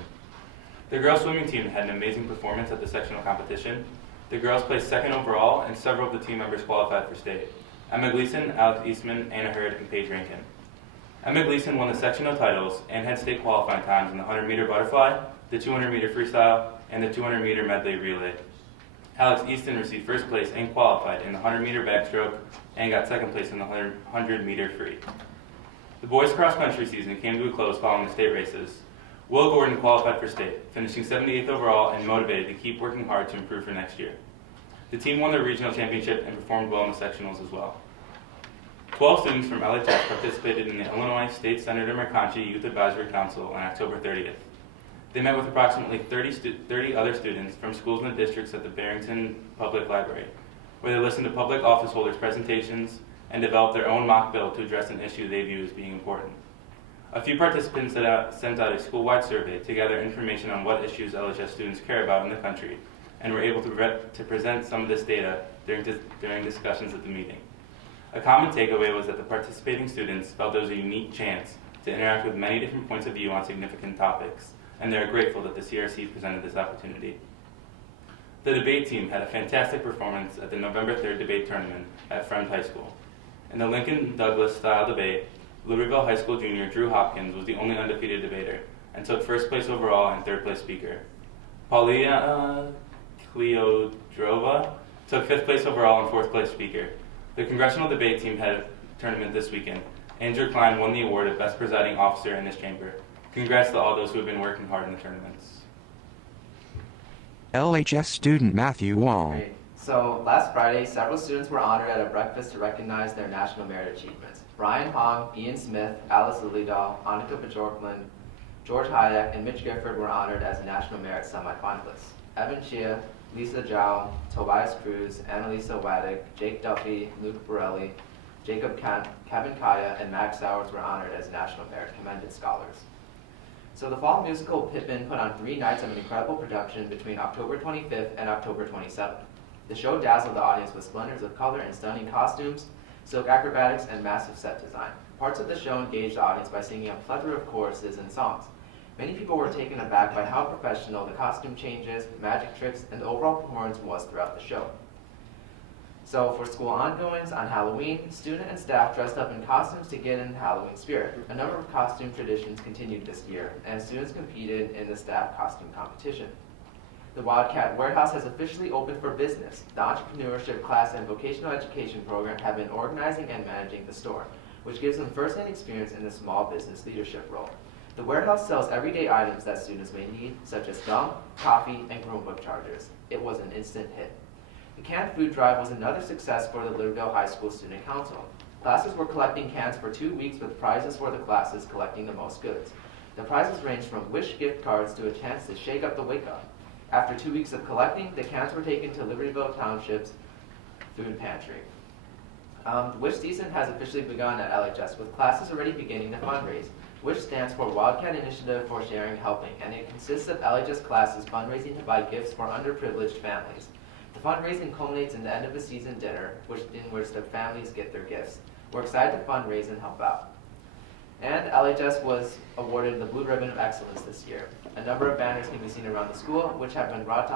The girls swimming team had an amazing performance at the sectional competition. The girls placed second overall, and several of the team members qualified for state. Emma Gleason, Alex Eastman, Anna Hurd, and Paige Rankin. Emma Gleason won the sectional titles and had state qualifying times in the 100-meter butterfly, the 200-meter freestyle, and the 200-meter medley relay. Alex Easton received first place and qualified in the 100-meter backstroke and got second place in the 100-meter free. The boys' cross-country season came to a close following the state races. Will Gordon qualified for state, finishing 78th overall and motivated to keep working hard to improve for next year. The team won the regional championship and performed well in the sectionals as well. 12 students from LHS participated in the Illinois State Senator McConchy Youth Advisory Council on October 30th. They met with approximately 30 other students from schools in the districts at the Barrington Public Library, where they listened to public office holders' presentations and developed their own mock bill to address an issue they view as being important. A few participants sent out a school-wide survey to gather information on what issues LHS students care about in the country, and were able to present some of this data during discussions at the meeting. A common takeaway was that the participating students felt there was a unique chance to interact with many different points of view on significant topics, and they are grateful that the CRC presented this opportunity. The debate team had a fantastic performance at the November 3rd debate tournament at Friends High School. In the Lincoln Douglas style debate, Louisville High School junior Drew Hopkins was the only undefeated debater and took first place overall and third place speaker. Paulina Kleodrova took fifth place overall and fourth place speaker. The congressional debate team had a tournament this weekend. Andrew Klein won the award of Best Presiding Officer in this chamber. Congrats to all those who have been working hard in the tournaments. LHS student Matthew Wong. Great. So last Friday, several students were honored at a breakfast to recognize their national merit achievements. Brian Hong, Ian Smith, Alice Lillydahl, Annika Bajorklin, George Hayek, and Mitch Gifford were honored as national merit semifinalists. Evan Chia, Lisa Zhao, Tobias Cruz, Annalisa Waddick, Jake Duffy, Luke Borelli, Kevin Kaya, and Max Sowers were honored as national merit commended scholars. So the fall musical Pippin put on 3 nights of an incredible production between October 25th and October 27th. The show dazzled the audience with splendors of color and stunning costumes, silk acrobatics, and massive set design. Parts of the show engaged the audience by singing a plethora of choruses and songs. Many people were taken aback by how professional the costume changes, magic tricks, and the overall performance was throughout the show. So for school ongoings on Halloween, student and staff dressed up in costumes to get in the Halloween spirit. A number of costume traditions continued this year, and students competed in the staff costume competition. The Wildcat Warehouse has officially opened for business. The entrepreneurship class and vocational education program have been organizing and managing the store, which gives them first-hand experience in the small business leadership role. The warehouse sells everyday items that students may need, such as gum, coffee, and Chromebook chargers. It was an instant hit. The canned food drive was another success for the Louisville High School Student Council. Classes were collecting cans for 2 weeks with prizes for the classes collecting the most goods. The prizes ranged from Wish gift cards to a chance to shake up the wake up. After 2 weeks of collecting, the cans were taken to Libertyville Township's food pantry. The Wish season has officially begun at LHS, with classes already beginning to fundraise. WISH stands for Wildcat Initiative for Sharing Helping, and it consists of LHS classes fundraising to buy gifts for underprivileged families. The fundraising culminates in the end of the season dinner, in which the families get their gifts. We're excited to fundraise and help out. And LHS was awarded the Blue Ribbon of Excellence this year. A number of banners can be seen around the school, which have been brought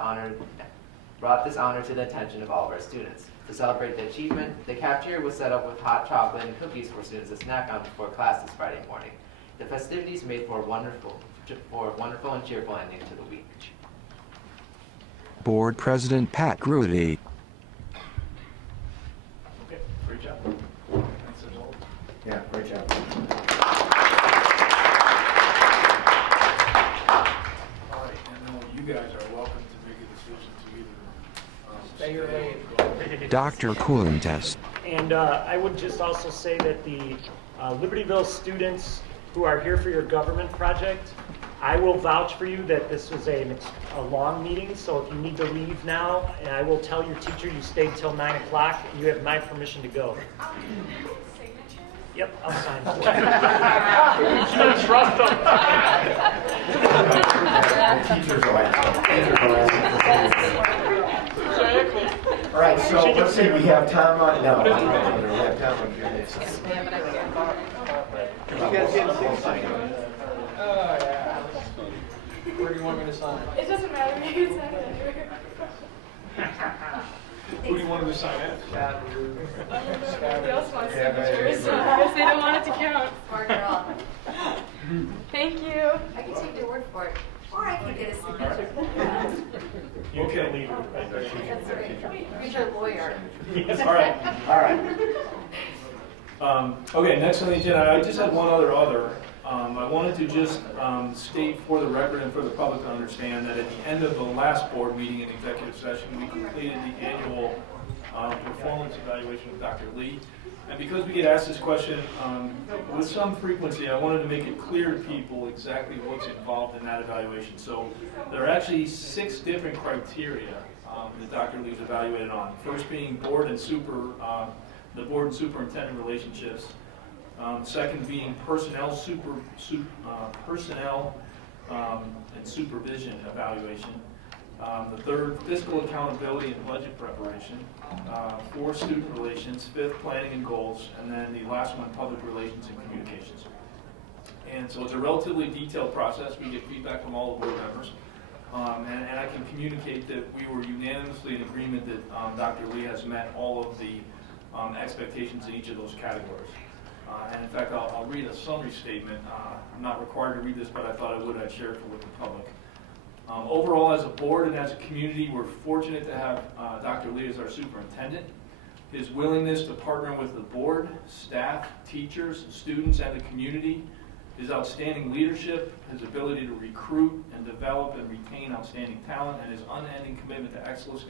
this honor to the attention of all of our students. To celebrate the achievement, the cafeteria was set up with hot chocolate and cookies for students to snack on before class this Friday morning. The festivities made for a wonderful and cheerful ending to the week. Board President Pat Grudy. Okay, great job. Thanks as always. Yeah, great job. All right, and you guys are welcome to make a decision to either Stay your lane. Dr. Coolentest. And I would just also say that the Libertyville students who are here for your government project, I will vouch for you that this was a long meeting, so if you need to leave now, and I will tell your teacher you stayed till 9 o'clock, you have my permission to go. Yep, I'll sign for it. You don't trust them. Teachers will All right, so let's see, we have time on, no, we have time on here. You guys get to sign. Oh, yeah. Where do you want me to sign? It doesn't matter. You can sign it. Who do you want to sign it? Nobody else wants signatures. Because they don't want it to count. Smart girl. Thank you. I can take your word for it. Or I can get a signature. You can leave. That's right. Who's your lawyer? All right. Okay, next on the agenda, I just had one other. I wanted to just state for the record and for the public to understand that at the end of the last board meeting in executive session, we completed the annual performance evaluation of Dr. Lee. And because we get asked this question with some frequency, I wanted to make it clear to people exactly what's involved in that evaluation. So there are actually 6 different criteria that Dr. Lee is evaluated on. First being the board and superintendent relationships. Second being personnel and supervision evaluation. The third, fiscal accountability and budget preparation. 4, student relations. 5th, planning and goals. And then the last one, public relations and communications. And so it's a relatively detailed process. We get feedback from all the board members. And I can communicate that we were unanimously in agreement that Dr. Lee has met all of the expectations in each of those categories. And in fact, I'll read a summary statement. I'm not required to read this, but I thought I would. I'd share it with the public. Overall, as a board and as a community, we're fortunate to have Dr. Lee as our superintendent. His willingness to partner with the board, staff, teachers, students, and the community, his outstanding leadership, his ability to recruit and develop and retain outstanding talent, and his unending commitment to excellence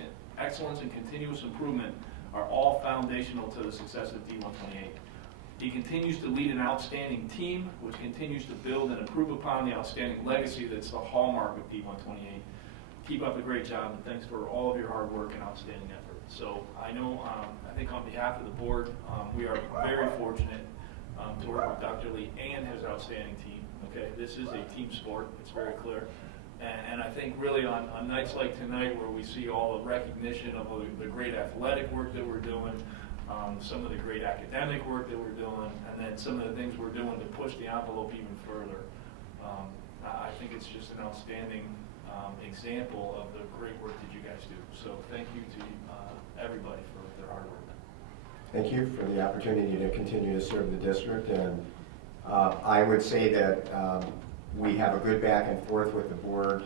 and continuous improvement are all foundational to the success of D128. He continues to lead an outstanding team, which continues to build and improve upon the outstanding legacy that's the hallmark of D128. Keep up the great job, and thanks for all of your hard work and outstanding effort. So I know, I think on behalf of the board, we are very fortunate to work with Dr. Lee and his outstanding team. Okay, this is a team sport, it's very clear. And I think really on nights like tonight where we see all the recognition of the great athletic work that we're doing, some of the great academic work that we're doing, and then some of the things we're doing to push the envelope even further. I think it's just an outstanding example of the great work that you guys do. So thank you to everybody for their hard work. Thank you for the opportunity to continue to serve the district. And I would say that we have a good back and forth with the board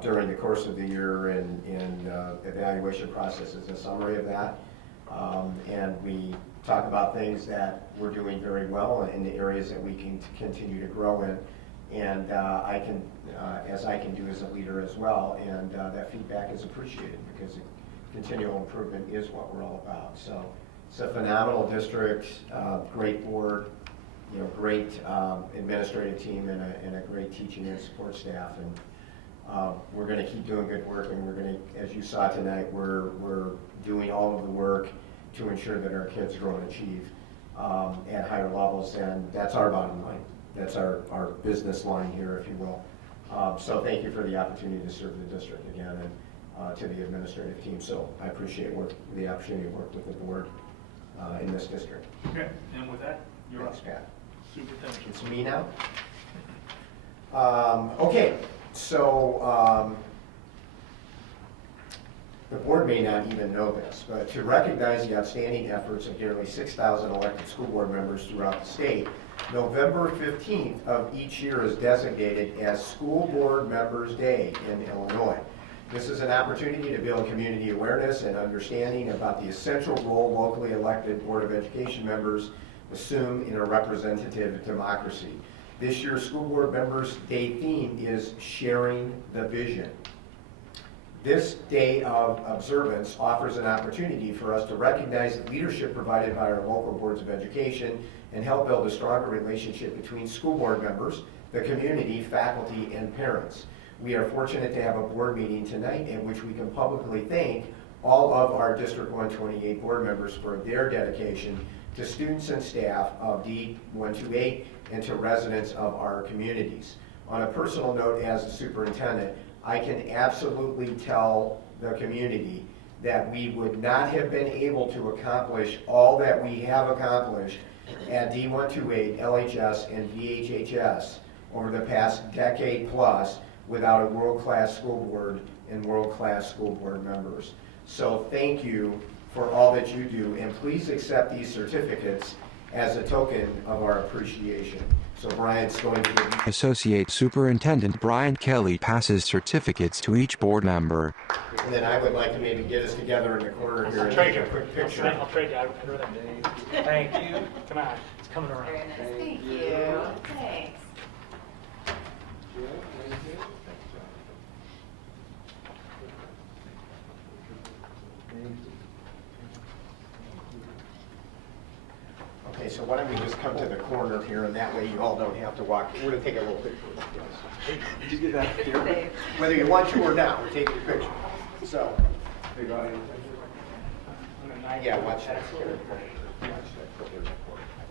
during the course of the year in evaluation process as a summary of that. And we talk about things that we're doing very well in the areas that we can continue to grow in. And I can, as I can do as a leader as well, and that feedback is appreciated because continual improvement is what we're all about. So It's a phenomenal district, great board, great administrative team, and a great teaching and support staff. And we're going to keep doing good work, and we're going to, as you saw tonight, we're doing all of the work to ensure that our kids grow and achieve at higher levels, and that's our bottom line. That's our business line here, if you will. So thank you for the opportunity to serve the district again, and to the administrative team. So I appreciate the opportunity to work with the board in this district. Okay, and with that, you're Thanks, up. Pat. Super, thank you. It's me now. Okay, so the board may not even know this, but to recognize the outstanding efforts of nearly 6,000 elected school board members throughout the state, November 15th of each year is designated as School Board Members Day in Illinois. This is an opportunity to build community awareness and understanding about the essential role locally elected Board of Education members assume in a representative democracy. This year's School Board Members Day theme is Sharing the Vision. This day of observance offers an opportunity for us to recognize the leadership provided by our local boards of education and help build a stronger relationship between school board members, the community, faculty, and parents. We are fortunate to have a board meeting tonight in which we can publicly thank all of our District 128 board members for their dedication to students and staff of D128 and to residents of our communities. On a personal note, as a superintendent, I can absolutely tell the community that we would not have been able to accomplish all that we have accomplished at D128, LHS, and VHHS over the past decade plus without a world-class school board and world-class school board members. So thank you for all that you do, and please accept these certificates as a token of our appreciation. So Brian's going to give you... Associate Superintendent Brian Kelly passes certificates to each board member. And then I would like to maybe get us together in the corner here and take a quick picture. I'll trade you. I'd rather Thank you. Come on. It's coming around. Very nice. Thank you. Thanks. Okay, so why don't we just come to the corner here, and that way you all don't have to walk. We're going to take a little picture of this. Did you get that here? Whether you want to or not, we're taking a picture. So, yeah, watch that.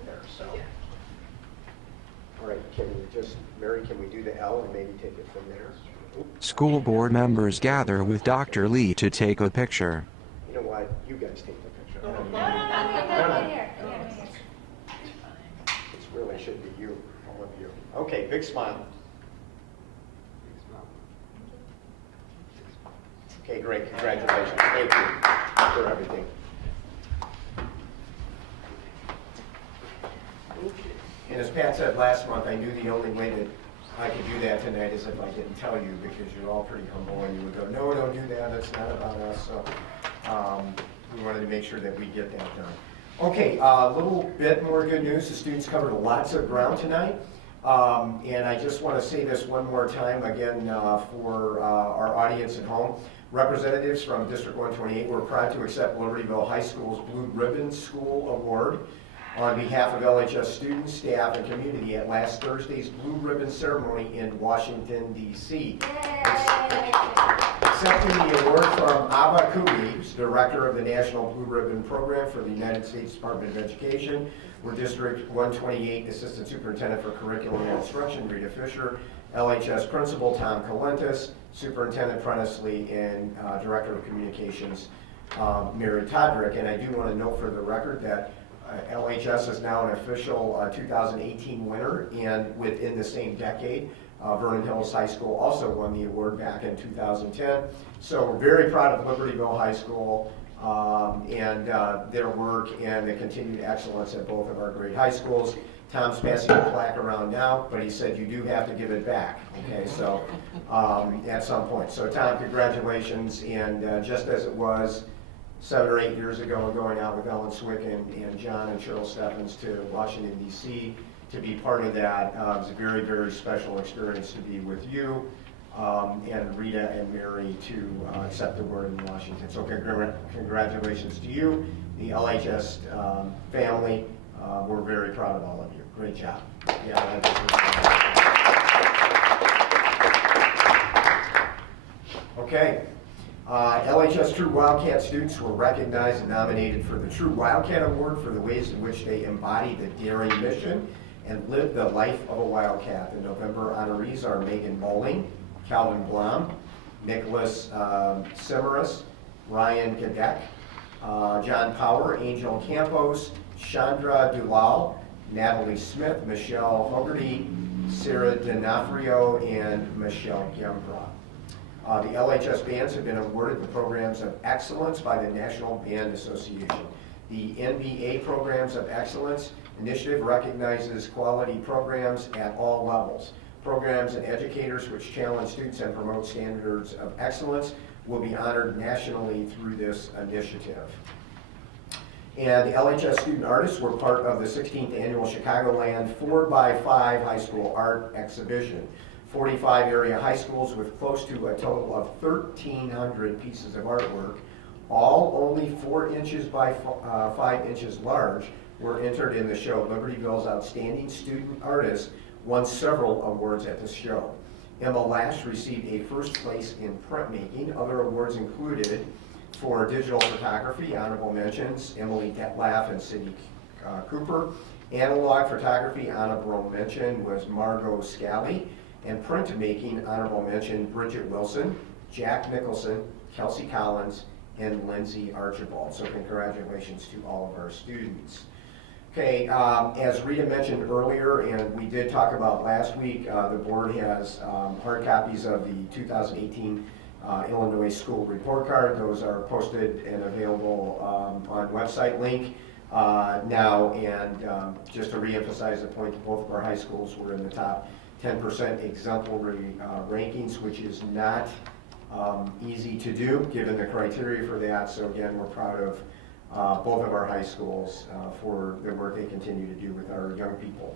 There, so. All right, can we just, Mary, can we do the L and maybe take it from there? School board members gather with Dr. Lee to take a picture. You know what? You guys take the picture. It really should be you, all of you. Okay, big smile. Okay, great. Congratulations. Thank you for everything. And as Pat said last month, I knew the only way that I could do that tonight is if I didn't tell you, because you're all pretty humble and you would go, no, don't do that, that's not about us. So we wanted to make sure that we get that done. Okay, a little bit more good news. The students covered lots of ground tonight. And I just want to say this one more time again for our audience at home. Representatives from District 128 were proud to accept Libertyville High School's Blue Ribbon School Award on behalf of LHS students, staff, and community at last Thursday's Blue Ribbon ceremony in Washington, D.C. Accepting the award from Ava Kubi, who's Director of the National Blue Ribbon Program for the United States Department of Education, were District 128 Assistant Superintendent for Curriculum and Instruction, Rita Fisher, LHS Principal Tom Colentus, Superintendent Prentice Lee, and Director of Communications, Mary Todrick. And I do want to note for the record that LHS is now an official 2018 winner, and within the same decade, Vernon Hills High School also won the award back in 2010. So we're very proud of Libertyville High School and their work and the continued excellence at both of our great high schools. Tom's passing the plaque around now, but he said you do have to give it back, okay, so at some point. So Tom, congratulations, and just as it was 7 or 8 years ago, going out with Ellen Swicken and John and Cheryl Steffens to Washington, D.C. to be part of that. It was a very, very special experience to be with you, and Rita and Mary to accept the award in Washington. So congratulations to you, the LHS family. We're very proud of all of you. Great job. Yeah, okay. LHS True Wildcat students were recognized and nominated for the True Wildcat Award for the ways in which they embody the daring mission and live the life of a Wildcat. The November honorees are Megan Bowling, Calvin Blom, Nicholas Simaris, Ryan Kadek, John Power, Angel Campos, Chandra Dulal, Natalie Smith, Michelle Hogarty, Sarah D'Onofrio, and Michelle Gembra. The LHS bands have been awarded the Programs of Excellence by the National Band Association. The NBA Programs of Excellence initiative recognizes quality programs at all levels. Programs and educators which challenge students and promote standards of excellence will be honored nationally through this initiative. And the LHS student artists were part of the 16th annual Chicagoland 4x5 high school art exhibition. 45 area high schools with close to a total of 1,300 pieces of artwork, all only 4 inches by 5 inches large, were entered in the show. Libertyville's Outstanding Student Artist won several awards at the show. Emma Lash received a first place in printmaking. Other awards included for digital photography, honorable mentions, Emily Detlaff and Cindy Cooper. Analog photography, honorable mention was Margot Scally. And printmaking, honorable mention, Bridget Wilson, Jack Nicholson, Kelsey Collins, and Lindsay Archibald. So congratulations to all of our students. Okay, as Rita mentioned earlier, and we did talk about last week, the board has hard copies of the 2018 Illinois School Report Card. Those are posted and available on website link now. And just to reemphasize the point that both of our high schools were in the top 10% exemplary rankings, which is not easy to do given the criteria for that. So again, we're proud of both of our high schools for the work they continue to do with our young people.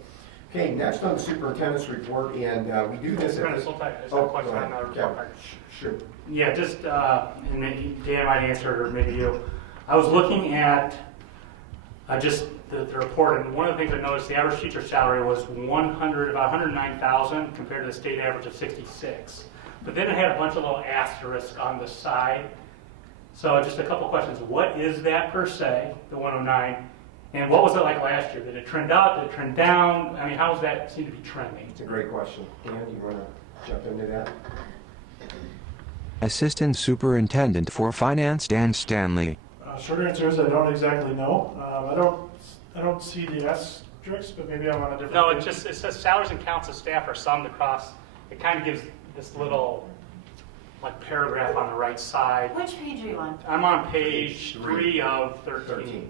Okay, next on the superintendent's report, and we do this at this... Oh, question on the report card. Sure. Yeah, just, and maybe Dan might answer it, or maybe you. I was looking at just the report, and one of the things I noticed, the average teacher salary was about $109,000 compared to the state average of $66,000. But then it had a bunch of little asterisks on the side. So just a couple questions. What is that per se, the 109? And what was it like last year? Did it trend up? Did it trend down? I mean, how does that seem to be trending? It's a great question. Dan, you want to jump into that? Assistant Superintendent for Finance Dan Stanley. Short answer is I don't exactly know. I don't see the asterisks, but maybe I'm on a different No, page. it says salaries and counts of staff are summed across. It kind of gives this little like paragraph on the right side. Which page are you on? I'm on page 3 of 13.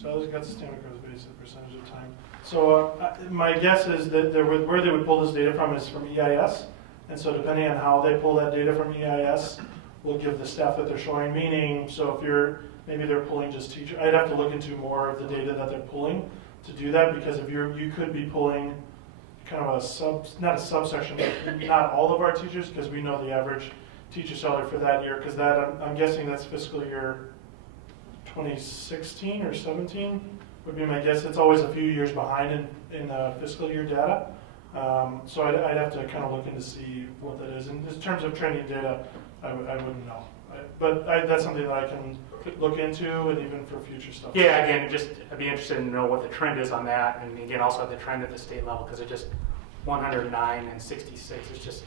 So those got systemic growth based on percentage of time. So my guess is that where they would pull this data from is from EIS. And so depending on how they pull that data from EIS, will give the staff that they're showing. Meaning, so if maybe they're pulling just teacher. I'd have to look into more of the data that they're pulling to do that, because if you could be pulling kind of not a subsection, but not all of our teachers, because we know the average teacher salary for that year, because I'm guessing that's fiscal year 2016 or 17 would be my guess. It's always a few years behind in fiscal year data. So I'd have to kind of look in to see what that is. In terms of trending data, I wouldn't know. But that's something that I can look into, and even for future stuff. Yeah, again, I'd be interested to know what the trend is on that, and again, also the trend at the state level, because it just 109 and 66 is just,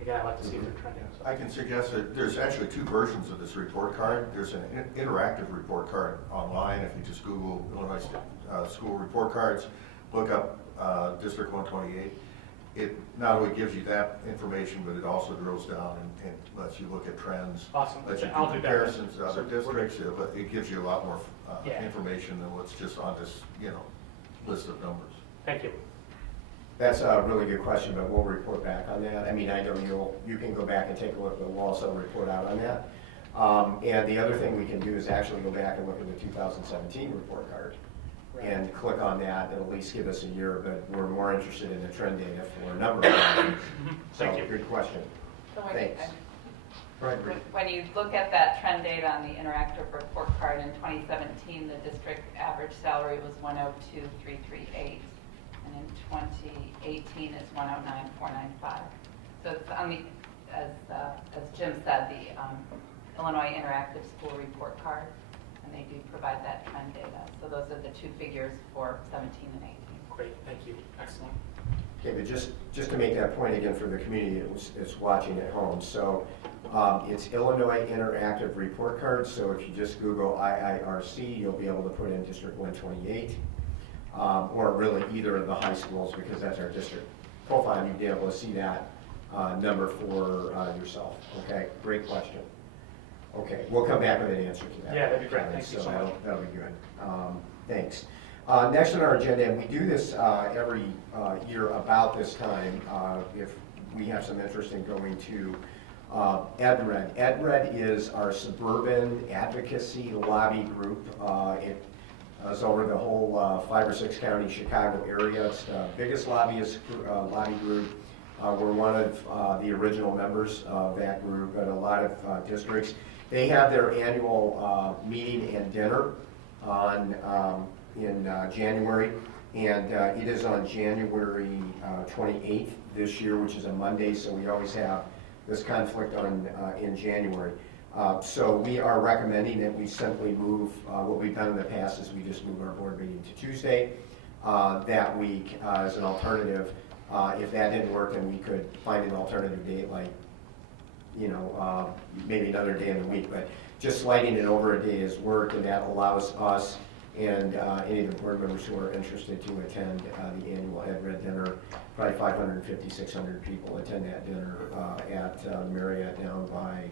again, I'd like to see the trend. I can suggest that there's actually 2 versions of this report card. There's an interactive report card online. If you just Google Illinois School Report Cards, look up District 128. It not only gives you that information, but it also drills down and lets you look at trends. Awesome. Lets you do comparisons to other districts, but it gives you a lot more information than what's just on this, list of numbers. Thank you. That's a really good question, but we'll report back on that. I mean, I know you can go back and take a look, but we'll also report out on that. And the other thing we can do is actually go back and look at the 2017 report card and click on that. It'll at least give us a year, but we're more interested in the trend data for a number of reasons. Thank you. Good question. Thanks. Right, Bree. When you look at that trend data on the interactive report card, in 2017, the district average salary was 102,338, and in 2018 it's 109,495. So it's on the, as Jim said, the Illinois Interactive School Report Card, and they do provide that trend data. So those are the two figures for 17 and 18. Great, thank you. Excellent. Okay, but just to make that point again for the community that's watching at home. So it's Illinois Interactive Report Card. So if you just Google IIRC, you'll be able to put in District 128, or really either of the high schools, because that's our district profile. You'd be able to see that number for yourself. Okay, great question. Okay, we'll come back with an answer to that. Yeah, that'd be great. Thank you so much. That'll be good. Thanks. Next on our agenda, and we do this every year about this time, if we have some interest in going to EdRed. EdRed is our suburban advocacy lobby group. It is over the whole 5 or 6 county Chicago area. It's the biggest lobby group. We're one of the original members of that group at a lot of districts. They have their annual meeting and dinner on in January, and it is on January 28th this year, which is a Monday, so we always have this conflict on in January. So we are recommending that we simply move, what we've done in the past is we just move our board meeting to Tuesday that week as an alternative. If that didn't work, then we could find an alternative date, like, you know, maybe another day in the week, but just sliding it over a day has worked, and that allows us and any of the board members who are interested to attend the annual EdRed dinner. Probably 550, 600 people attend that dinner at Marriott down by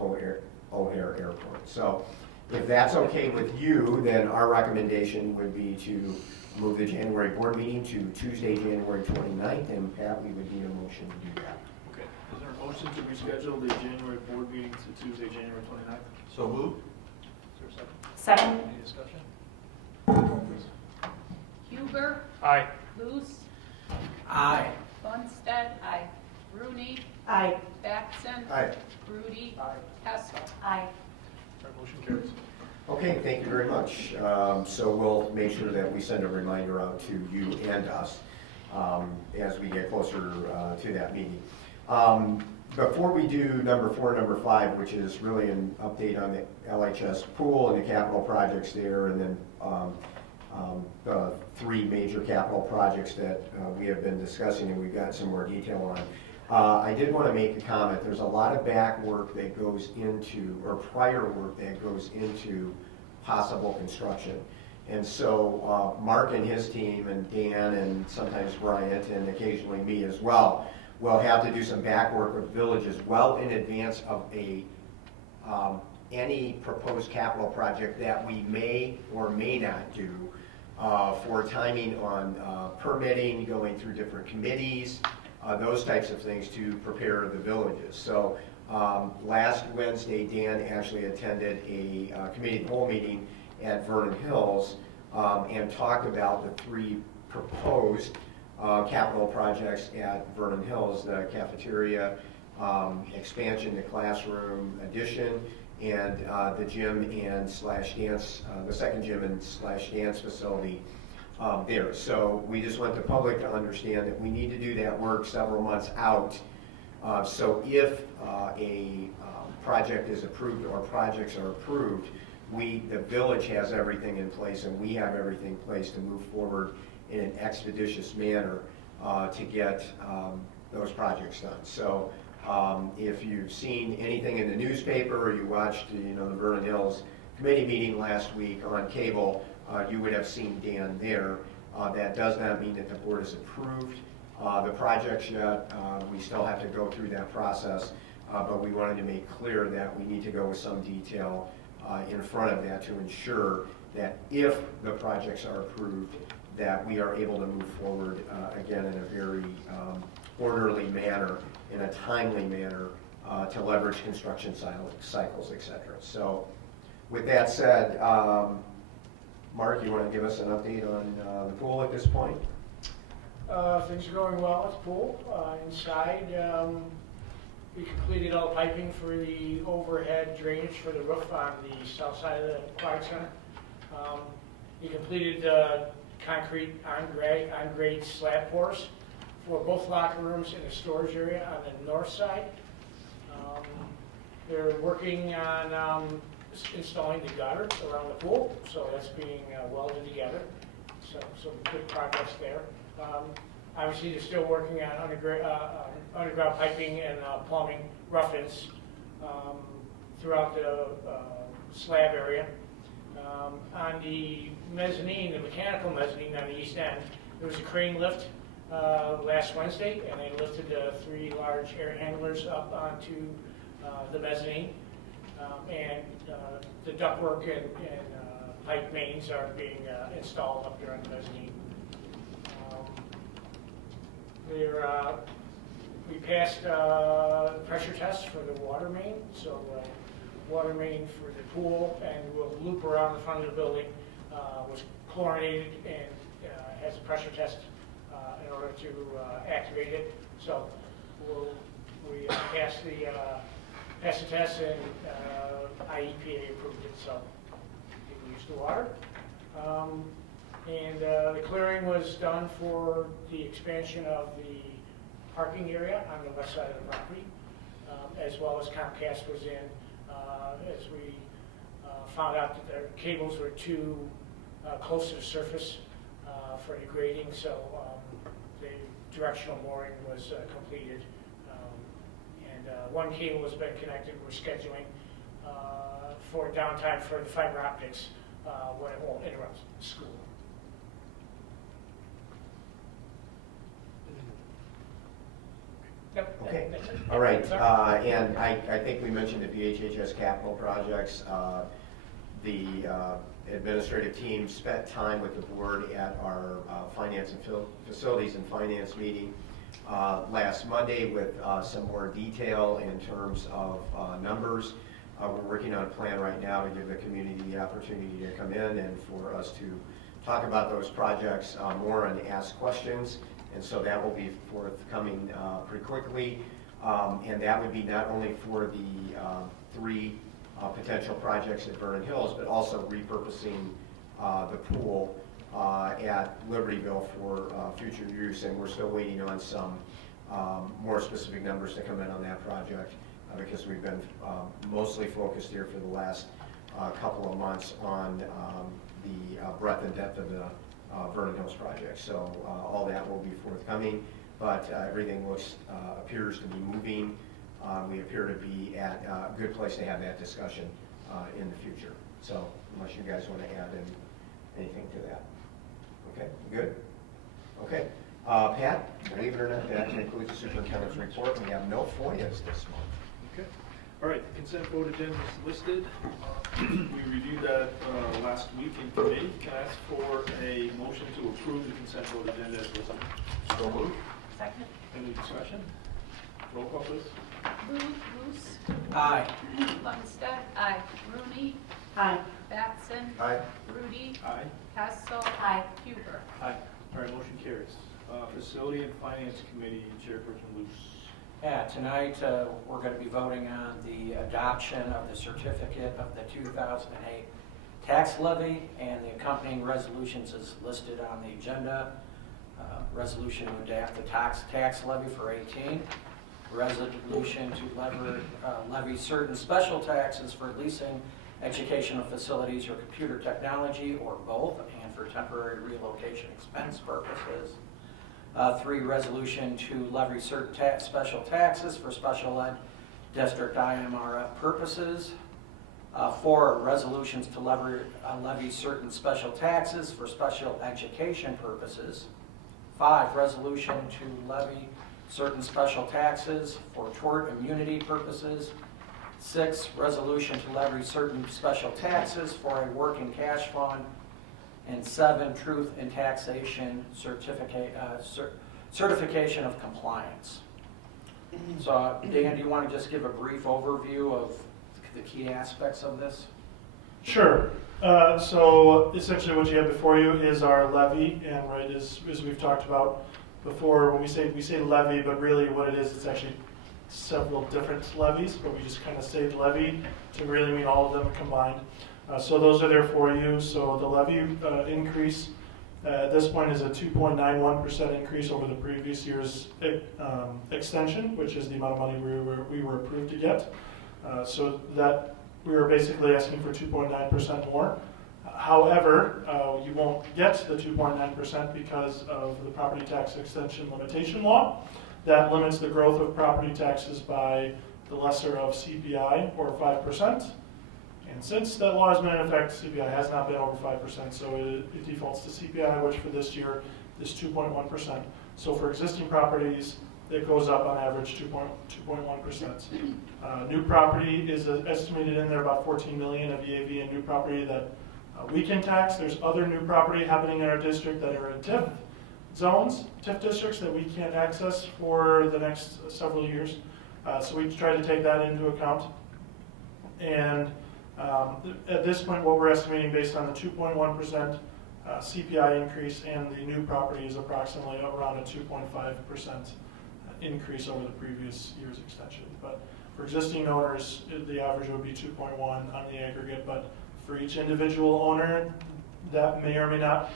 O'Hare Airport. So if that's okay with you, then our recommendation would be to move the January board meeting to Tuesday, January 29th, and Pat, we would need a motion to do that. Okay. Is there a motion to reschedule the January board meeting to Tuesday, January 29th? So moved. Is there a second? Second. Any discussion? Huber. Aye. Luce. Aye. Lundstedt. Aye. Rooney. Aye. Batson. Aye. Rudy. Aye. Hessel. Aye. Our motion carries. Okay, thank you very much. So we'll make sure that we send a reminder out to you and us as we get closer to that meeting. Before we do number 4 and number 5, which is really an update on the LHS pool and the capital projects there, and then the 3 major capital projects that we have been discussing and we've got some more detail on. I did want to make a comment. There's a lot of back work that goes into, or prior work that goes into possible construction. And so Mark and his team, and Dan, and sometimes Bryant, and occasionally me as well, will have to do some back work with villages well in advance of any proposed capital project that we may or may not do for timing on permitting, going through different committees, those types of things to prepare the villages. So last Wednesday, Dan actually attended a committee of the whole meeting at Vernon Hills and talked about the 3 proposed capital projects at Vernon Hills: the cafeteria, expansion, the classroom addition, and the gym and slash dance, the second gym and slash dance facility there. So we just want the public to understand that we need to do that work several months out. So if a project is approved or projects are approved, the village has everything in place and we have everything in place to move forward in an expeditious manner to get those projects done. So if you've seen anything in the newspaper or you watched the Vernon Hills committee meeting last week on cable, you would have seen Dan there. That does not mean that the board has approved the projects yet. We still have to go through that process, but we wanted to make clear that we need to go with some detail in front of that to ensure that if the projects are approved, that we are able to move forward again in a very orderly manner, in a timely manner, to leverage construction cycles, etc. So with that said, Mark, you want to give us an update on the pool at this point? Things are going well at the pool. Inside, We completed all piping for the overhead drainage for the roof on the south side of the Aquatic Center. We completed concrete on-grade slab pours for both locker rooms and the storage area on the north side. They're working on installing the gutter around the pool, so that's being welded together. So some good progress there. Obviously, they're still working on underground piping and plumbing rough-ins throughout the slab area. On the mezzanine, the mechanical mezzanine on the east end, there was a crane lift last Wednesday, and they lifted 3 large air handlers up onto the mezzanine. And the ductwork and pipe mains are being installed up there on the mezzanine. We passed pressure tests for the water main, so water main for the pool and will loop around the front of the building was chlorinated and has a pressure test in order to activate it. So we passed the test and IEPA approved it, so we can use the water. And the clearing was done for the expansion of the parking area on the west side of the property, as well as Comcast was in, as we found out that their cables were too close to the surface for the grading, so the directional boring was completed. And one cable has been connected. We're scheduling for downtime for the fiber optics when it won't interrupt school. Yep. Okay. That's it. All right. Sorry. And I think we mentioned the BHHS capital projects. The administrative team spent time with the board at our finance and facilities and finance meeting last Monday with some more detail in terms of numbers. We're working on a plan right now to give the community the opportunity to come in and for us to talk about those projects more and ask questions. And so that will be forthcoming pretty quickly. And that would be not only for the 3 potential projects at Vernon Hills, but also repurposing the pool at Libertyville for future use. And we're still waiting on some more specific numbers to come in on that project because we've been mostly focused here for the last couple of months on the breadth and depth of the Vernon Hills project. So all that will be forthcoming, but everything appears to be moving. We appear to be at a good place to have that discussion in the future. So unless you guys want to add anything to that. Okay, good? Okay. Pat, believe it or not, that concludes the superintendent's report. We have no FOIAs this month. Okay. All right, the consent vote agenda is listed. We reviewed that last week in committee. Can I ask for a motion to approve the consent vote agenda as listed? So moved. Second. Any discussion? Roll call, please. Booth, Luce. Aye. Lundstedt. Aye. Rooney. Aye. Batson. Aye. Rudy. Aye. Hessel. Aye. Huber. Aye. All right, motion carries. Facility and Finance Committee, Chairperson Luce. Yeah, tonight we're going to be voting on the adoption of the certificate of the 2008 tax levy, and the accompanying resolutions is listed on the agenda. Resolution to adapt the tax levy for 18. Resolution to levy certain special taxes for leasing educational facilities or computer technology, or both, and for temporary relocation expense purposes. 3, resolution to levy certain special taxes for special ed district IMRF purposes. 4, resolutions to levy certain special taxes for special education purposes. 5, resolution to levy certain special taxes for tort immunity purposes. 6, resolution to levy certain special taxes for a working cash fund. And 7, truth in taxation certification of compliance. So, Dan, do you want to just give a brief overview of the key aspects of this? Sure. So essentially what you have before you is our levy, and as we've talked about before, when we say levy, but really what it is, it's actually several different levies, but we just kind of saved levy to really mean all of them combined. So those are there for you. So the levy increase at this point is a 2.91% increase over the previous year's extension, which is the amount of money we were approved to get. So that we were basically asking for 2.9% more. However, you won't get the 2.9% because of the property tax extension limitation law. That limits the growth of property taxes by the lesser of CPI, or 5%. And since that law has been in effect, CPI has not been over 5%, so it defaults to CPI, which for this year is 2.1%. So for existing properties, it goes up on average 2.1%. New property is estimated in there about 14 million of EAV and new property that we can tax. There's other new property happening in our district that are in TIF zones, TIF districts that we can't access for the next several years. So we try to take that into account. And at this point, what we're estimating based on the 2.1% CPI increase and the new property is approximately around a 2.5% increase over the previous year's extension. But for existing owners, the average would be 2.1 on the aggregate, but for each individual owner, that may or may not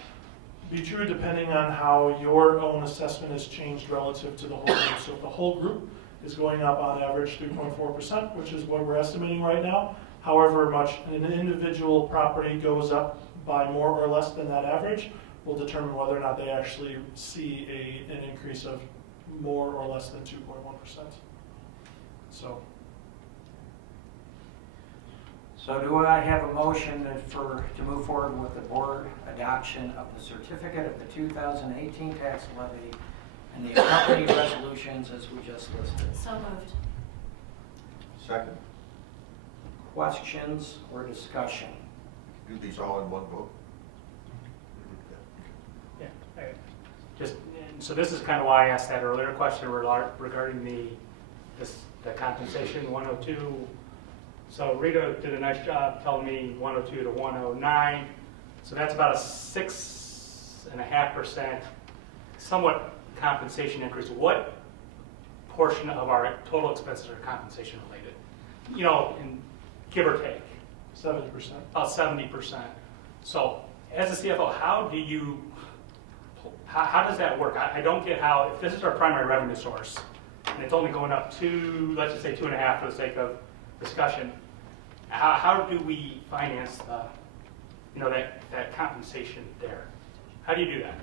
be true depending on how your own assessment has changed relative to the whole group. So if the whole group is going up on average 3.4%, which is what we're estimating right now, however much an individual property goes up by more or less than that average will determine whether or not they actually see an increase of more or less than 2.1%. So do I have a motion to move forward with the board adoption of the certificate of the 2018 tax levy and the accompanying resolutions as we just listed? So moved. Second. Questions or discussion? Do these all in one vote? Yeah. So this is kind of why I asked that earlier question regarding the compensation 102. So Rita did a nice job telling me 102 to 109. So that's about a 6.5% somewhat compensation increase. What portion of our total expenses are compensation related? You know, give or take. 70%. About 70%. So as a CFO, how does that work? I don't get how, if this is our primary revenue source, and it's only going up to, let's just say 2.5 for the sake of discussion, how do we finance that compensation there? How do you do that?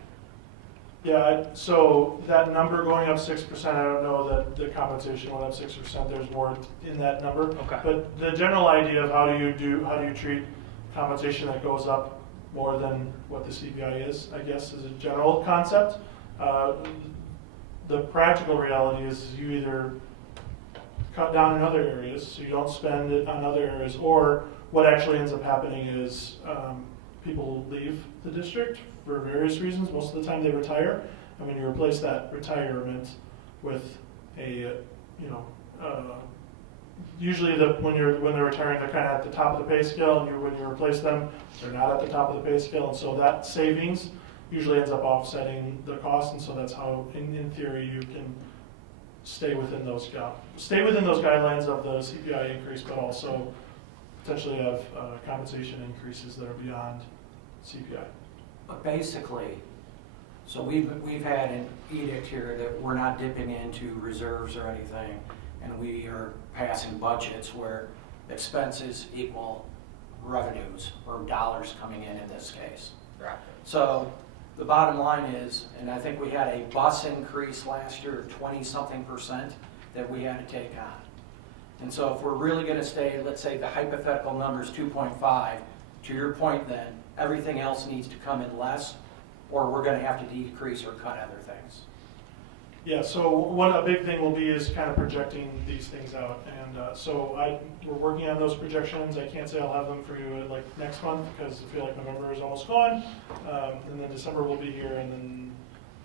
Yeah, so that number going up 6%, I don't know that the compensation went up 6%. There's more in that number. Okay. But the general idea of how do you treat compensation that goes up more than what the CPI is, I guess, is a general concept. The practical reality is you either cut down in other areas, so you don't spend it on other areas, or what actually ends up happening is people leave the district for various reasons. Most of the time they retire, and when you replace that retirement with a, usually when they're retiring, they're kind of at the top of the pay scale, and when you replace them, they're not at the top of the pay scale, and so that savings usually ends up offsetting the cost, and so that's how, in theory, you can stay within those guidelines of the CPI increase, but also potentially have compensation increases that are beyond CPI. But basically, so we've had an edict here that we're not dipping into reserves or anything, and we are passing budgets where expenses equal revenues, or dollars coming in this case. Right. So the bottom line is, and I think we had a bus increase last year of 20-something% that we had to take on. And so if we're really going to stay, let's say the hypothetical number is 2.5, to your point then, everything else needs to come in less, or we're going to have to decrease or cut other things. Yeah, so a big thing will be is kind of projecting these things out, and we're working on those projections. I can't say I'll have them for you like next month because I feel like November is almost gone, and then December will be here, and then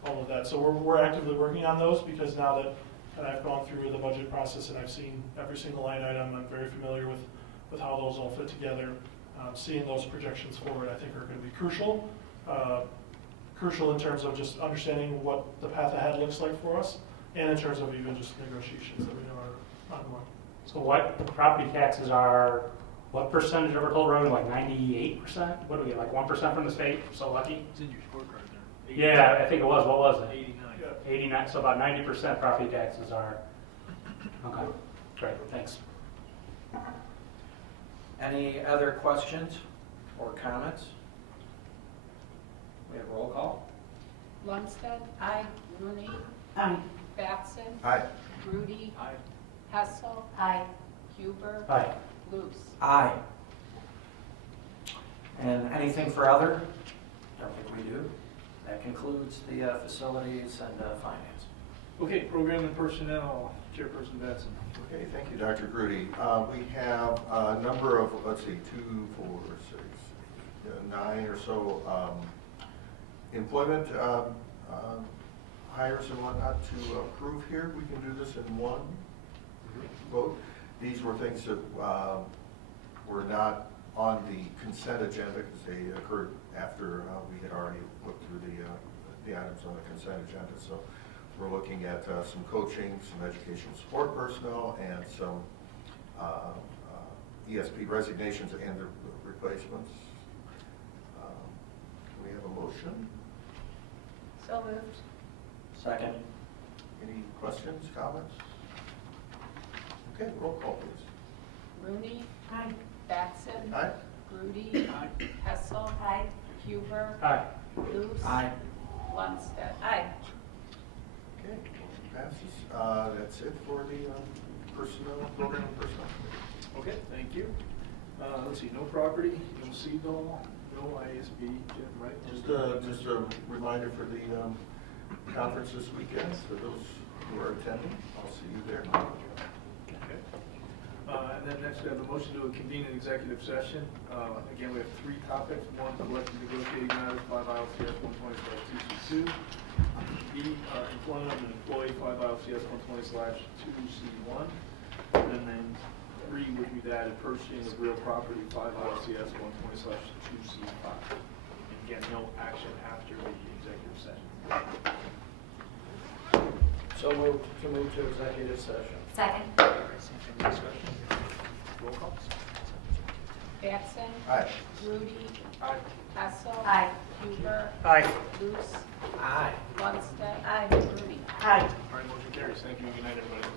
all of that. So we're actively working on those because now that I've gone through the budget process and I've seen every single line item, I'm very familiar with how those all fit together. Seeing those projections forward, I think, are going to be crucial. Crucial in terms of just understanding what the path ahead looks like for us, and in terms of even just negotiations that we know are ongoing. So what property taxes are, what percentage of our total revenue, like 98%? What do we get, like 1% from the state? So lucky? It's in your scorecard there. Yeah, I think it was. What was it? 89. 89, so about 90% property taxes are. Okay, great, thanks. Any other questions or comments? We have roll call. Lundstedt. Aye. Rooney. Aye. Batson. Aye. Grudy. Aye. Hessel. Aye. Huber. Aye. Luce. Aye. And anything for other? Don't think we do. That concludes the facilities and finance. Okay, program and personnel, Chairperson Batson. Okay, thank you, Dr. Grudy. We have a number of, let's see, 2, 4, 6, 9 or so employment hires and whatnot to approve here. We can do this in one vote. These were things that were not on the consent agenda because they occurred after we had already looked through the items on the consent agenda. So we're looking at some coaching, some educational support personnel, and some ESP resignations and their replacements. Can we have a motion? So moved. Second. Any questions, comments? Okay, roll call, please. Rooney. Aye. Batson. Aye. Grudy. Aye. Hessel. Aye. Huber. Aye. Luce. Aye. Lundstedt. Aye. Okay, motion passes. That's it for the personnel, program and personnel. Okay, thank you. Let's see, no property, no CDOL, no ISB, Jim, right? Just a reminder for the conference this weekend, for those who are attending. I'll see you there. Okay. And then next we have a motion to convene an executive session. Again, we have 3 topics. 1, collective negotiating matters, 5 ILCS 120/2C2. B, employment of an employee, 5 ILCS 120/2C1. And then 3 would be the added purchasing of real property, 5 ILCS 120/2C5. And again, no action after the executive session. So moved to move to executive session. Second. Any discussion? Roll call. Batson. Aye. Grudy. Aye. Hessel. Aye. Huber. Aye. Luce. Aye. Lundstedt. Aye. Grudy. Aye. All right, motion carries. Thank you and good night, everybody.